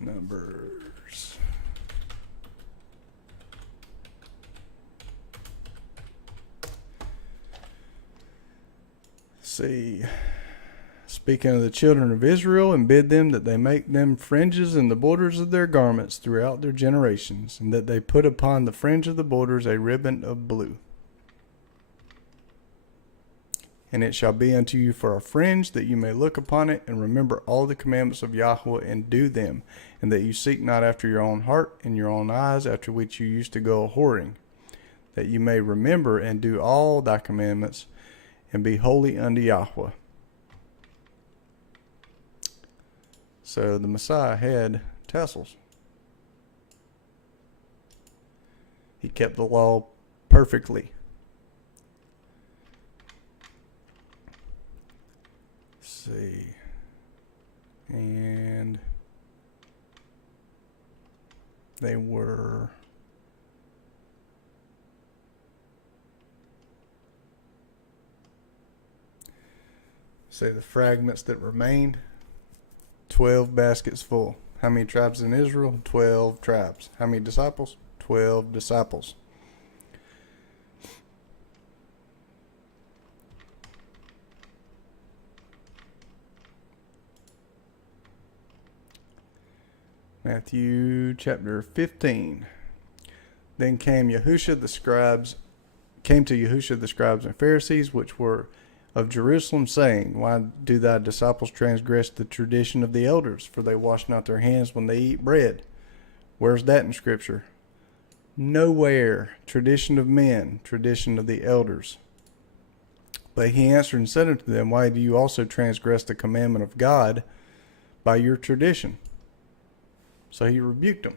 Numbers. See. Speaking of the children of Israel, and bid them that they make them fringes in the borders of their garments throughout their generations, and that they put upon the fringe of the borders a ribbon of blue. And it shall be unto you for a fringe, that you may look upon it, and remember all the commandments of Yahweh, and do them, and that you seek not after your own heart and your own eyes, after which you used to go a-whoring, that you may remember and do all thy commandments, and be holy unto Yahweh. So the Messiah had tassels. He kept the law perfectly. Let's see. And they were say the fragments that remained, 12 baskets full. How many tribes in Israel? 12 tribes. How many disciples? 12 disciples. Matthew chapter 15. Then came to Yahushua the scribes and Pharisees, which were of Jerusalem, saying, Why do thy disciples transgress the tradition of the elders? For they wash not their hands when they eat bread. Where's that in Scripture? Nowhere. Tradition of men, tradition of the elders. But he answered and said unto them, Why do you also transgress the commandment of God by your tradition? So he rebuked them.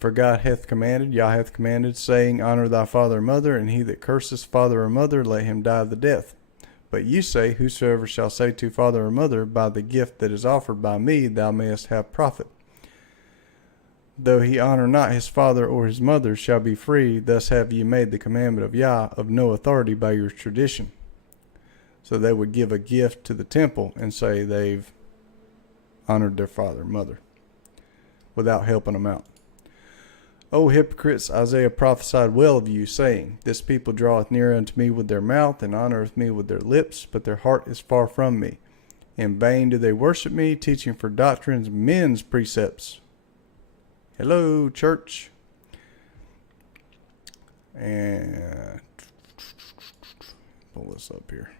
For God hath commanded, Yah hath commanded, saying, Honor thy father and mother, and he that curseth father or mother, let him die the death. But you say, Whosoever shall say to father or mother, By the gift that is offered by me, thou mayest have profit. Though he honor not his father or his mother, shall be free. Thus have ye made the commandment of Yah of no authority by your tradition. So they would give a gift to the temple and say they've honored their father and mother without helping them out. O hypocrites, Isaiah prophesied well of you, saying, This people draweth near unto me with their mouth, and honoreth me with their lips, but their heart is far from me. In vain do they worship me, teaching for doctrines men's precepts. Hello, church. And pull this up here.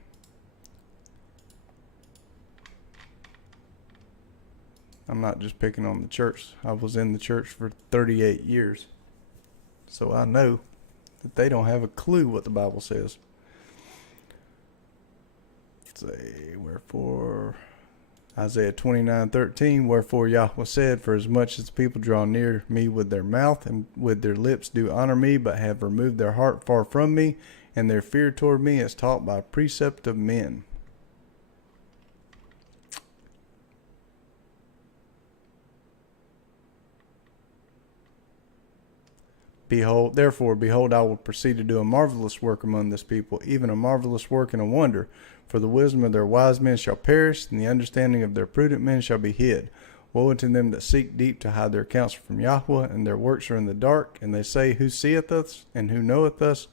I'm not just picking on the church. I was in the church for 38 years. So I know that they don't have a clue what the Bible says. Let's say, wherefore, Isaiah 29:13, Wherefore Yahweh said, For as much as the people draw near me with their mouth and with their lips do honor me, but have removed their heart far from me, and their fear toward me is taught by precept of men. Behold, I will proceed to do a marvelous work among this people, even a marvelous work and a wonder. For the wisdom of their wise men shall perish, and the understanding of their prudent men shall be hid. Woe unto them that seek deep to hide their counsel from Yahweh, and their works are in the dark. And they say, Who seeth us, and who knoweth us?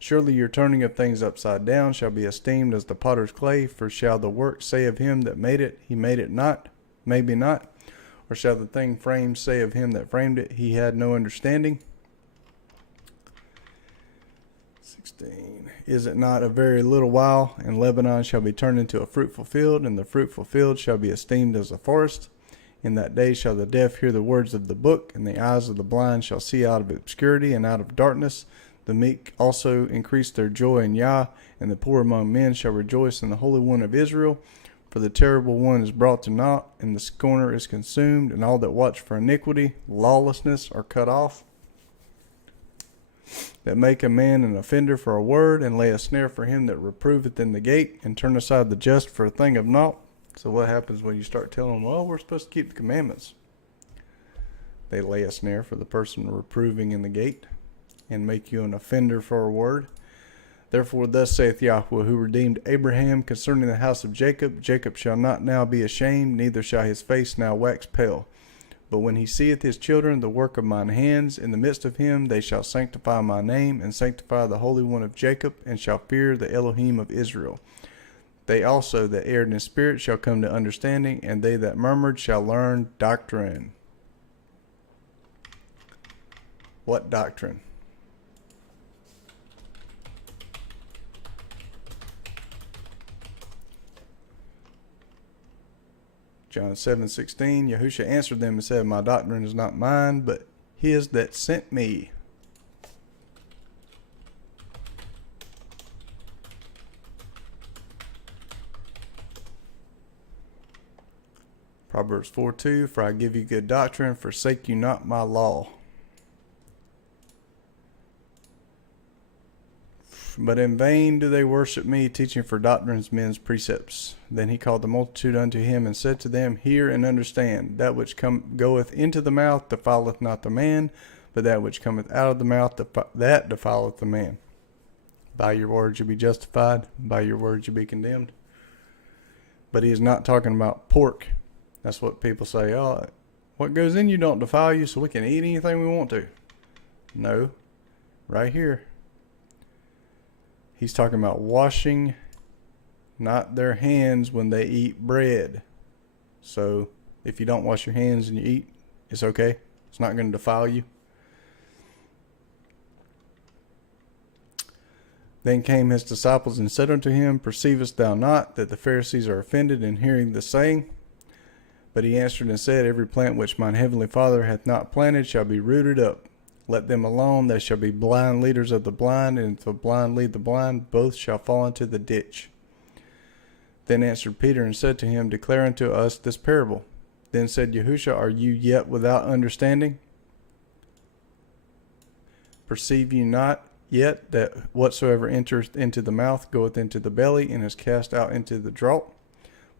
Surely your turning of things upside down shall be esteemed as the potter's clay. For shall the work say of him that made it, He made it not, maybe not? Or shall the thing framed say of him that framed it, He had no understanding? 16. Is it not a very little while, and Lebanon shall be turned into a fruitful field, and the fruitful field shall be esteemed as a forest? In that day shall the deaf hear the words of the book, and the eyes of the blind shall see out of obscurity and out of darkness. The meek also increase their joy in Yah, and the poor among men shall rejoice in the Holy One of Israel. For the terrible one is brought to naught, and the scorner is consumed, and all that watch for iniquity, lawlessness, are cut off. That make a man an offender for a word, and lay a snare for him that reproveth in the gate, and turn aside the just for a thing of naught. So what happens when you start telling them, well, we're supposed to keep the commandments? They lay a snare for the person reproving in the gate, and make you an offender for a word. Therefore thus saith Yahweh, who redeemed Abraham concerning the house of Jacob, Jacob shall not now be ashamed, neither shall his face now wax pale. But when he seeth his children, the work of mine hands, in the midst of him, they shall sanctify my name, and sanctify the Holy One of Jacob, and shall fear the Elohim of Israel. They also that erred in spirit shall come to understanding, and they that murmured shall learn doctrine. What doctrine? John 7:16, Yahushua answered them and said, My doctrine is not mine, but his that sent me. Proverbs 4:2, For I give you good doctrine, forsake you not my law. But in vain do they worship me, teaching for doctrines men's precepts. Then he called the multitude unto him, and said to them, Hear and understand, that which goeth into the mouth defileth not the man, but that which cometh out of the mouth that defileth the man. By your words you be justified, by your words you be condemned. But he is not talking about pork. That's what people say, oh, what goes in you don't defile you, so we can eat anything we want to. No, right here. He's talking about washing not their hands when they eat bread. So if you don't wash your hands and you eat, it's okay. It's not going to defile you. Then came his disciples and said unto him, Perceivest thou not that the Pharisees are offended in hearing the saying? But he answered and said, Every plant which mine heavenly Father hath not planted shall be rooted up. Let them alone. They shall be blind leaders of the blind, and if the blind lead the blind, both shall fall into the ditch. Then answered Peter and said to him, Declare unto us this parable. Then said Yahushua, Are you yet without understanding? Perceive you not yet that whatsoever entereth into the mouth goeth into the belly, and is cast out into the draught?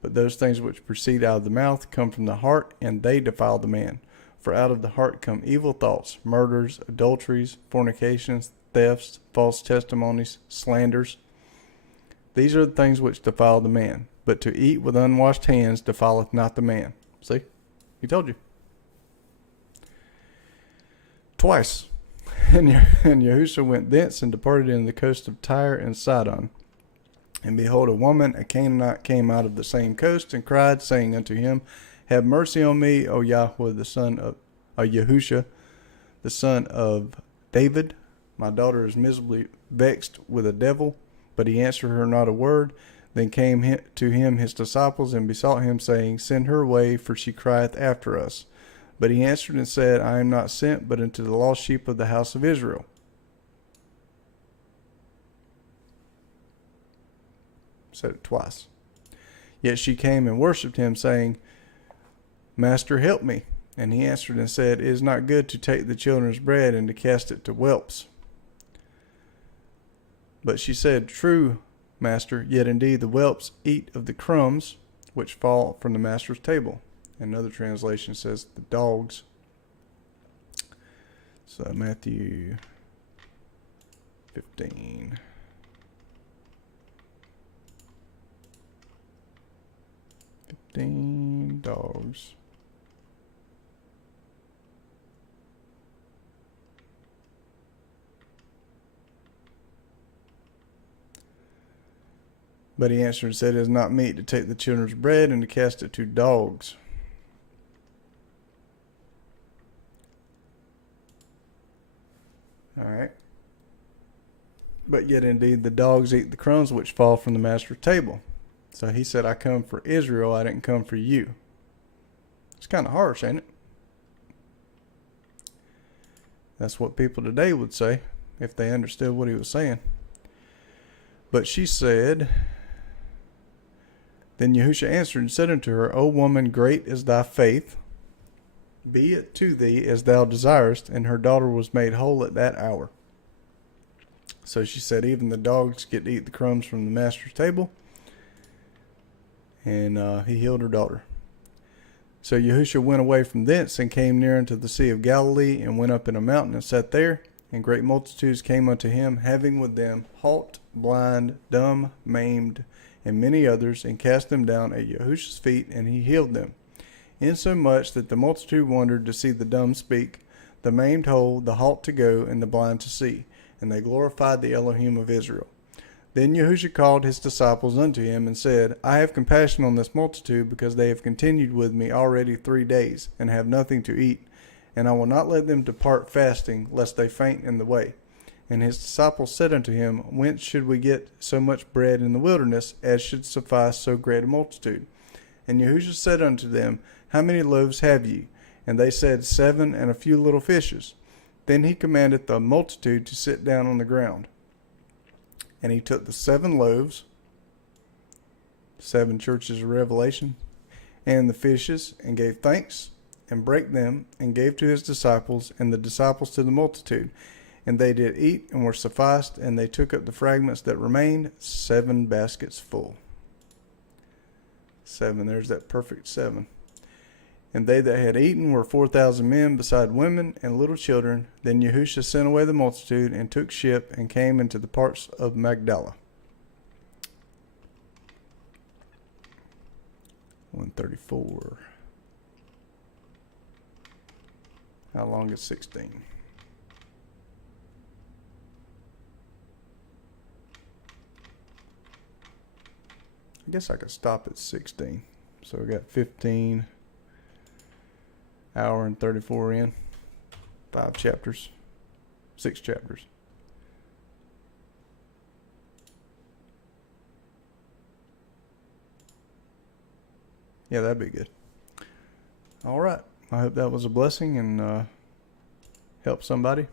But those things which proceed out of the mouth come from the heart, and they defile the man. For out of the heart come evil thoughts, murders, adulteries, fornications, thefts, false testimonies, slanders. These are the things which defile the man. But to eat with unwashed hands defileth not the man. See? He told you. Twice. And Yahushua went thence and departed into the coast of Tyre and Sidon. And behold, a woman, a Canaanite, came out of the same coast and cried, saying unto him, Have mercy on me, O Yahweh, the son of Yahushua, the son of David. My daughter is miserably vexed with a devil. But he answered her not a word. Then came to him his disciples and besought him, saying, Send her away, for she crieth after us. But he answered and said, I am not sent, but unto the lost sheep of the house of Israel. Said it twice. Yet she came and worshipped him, saying, Master, help me. And he answered and said, It is not good to take the children's bread and to cast it to whelps. But she said, True, Master, yet indeed the whelps eat of the crumbs which fall from the master's table. Another translation says the dogs. So Matthew 15. Dogs. But he answered and said, It is not meet to take the children's bread and to cast it to dogs. All right. But yet indeed the dogs eat the crumbs which fall from the master's table. So he said, I come for Israel, I didn't come for you. It's kind of harsh, ain't it? That's what people today would say if they understood what he was saying. But she said, Then Yahushua answered and said unto her, O woman, great is thy faith. Be it to thee as thou desirest. And her daughter was made whole at that hour. So she said, even the dogs get to eat the crumbs from the master's table. And he healed her daughter. So Yahushua went away from thence and came near unto the Sea of Galilee, and went up in a mountain and sat there. And great multitudes came unto him, having with them halt, blind, dumb, maimed, and many others, and cast them down at Yahushua's feet, and he healed them. Insomuch that the multitude wondered to see the dumb speak, the maimed whole, the halt to go, and the blind to see. And they glorified the Elohim of Israel. Then Yahushua called his disciples unto him, and said, I have compassion on this multitude, because they have continued with me already 3 days, and have nothing to eat. And I will not let them depart fasting, lest they faint in the way. And his disciples said unto him, Whence should we get so much bread in the wilderness, as should suffice so great a multitude? And Yahushua said unto them, How many loaves have ye? And they said, 7, and a few little fishes. Then he commanded the multitude to sit down on the ground. And he took the 7 loaves, 7 churches of Revelation, and the fishes, and gave thanks, and brake them, and gave to his disciples, and the disciples to the multitude. And they did eat, and were sufficed, and they took up the fragments that remained, 7 baskets full. 7, there's that perfect 7. And they that had eaten were 4,000 men, beside women and little children. Then Yahushua sent away the multitude, and took ship, and came into the parts of Magdala. 134. How long is 16? I guess I could stop at 16. So we got 15 hour and 34 in. 5 chapters. 6 chapters. Yeah, that'd be good. All right. I hope that was a blessing and helped somebody.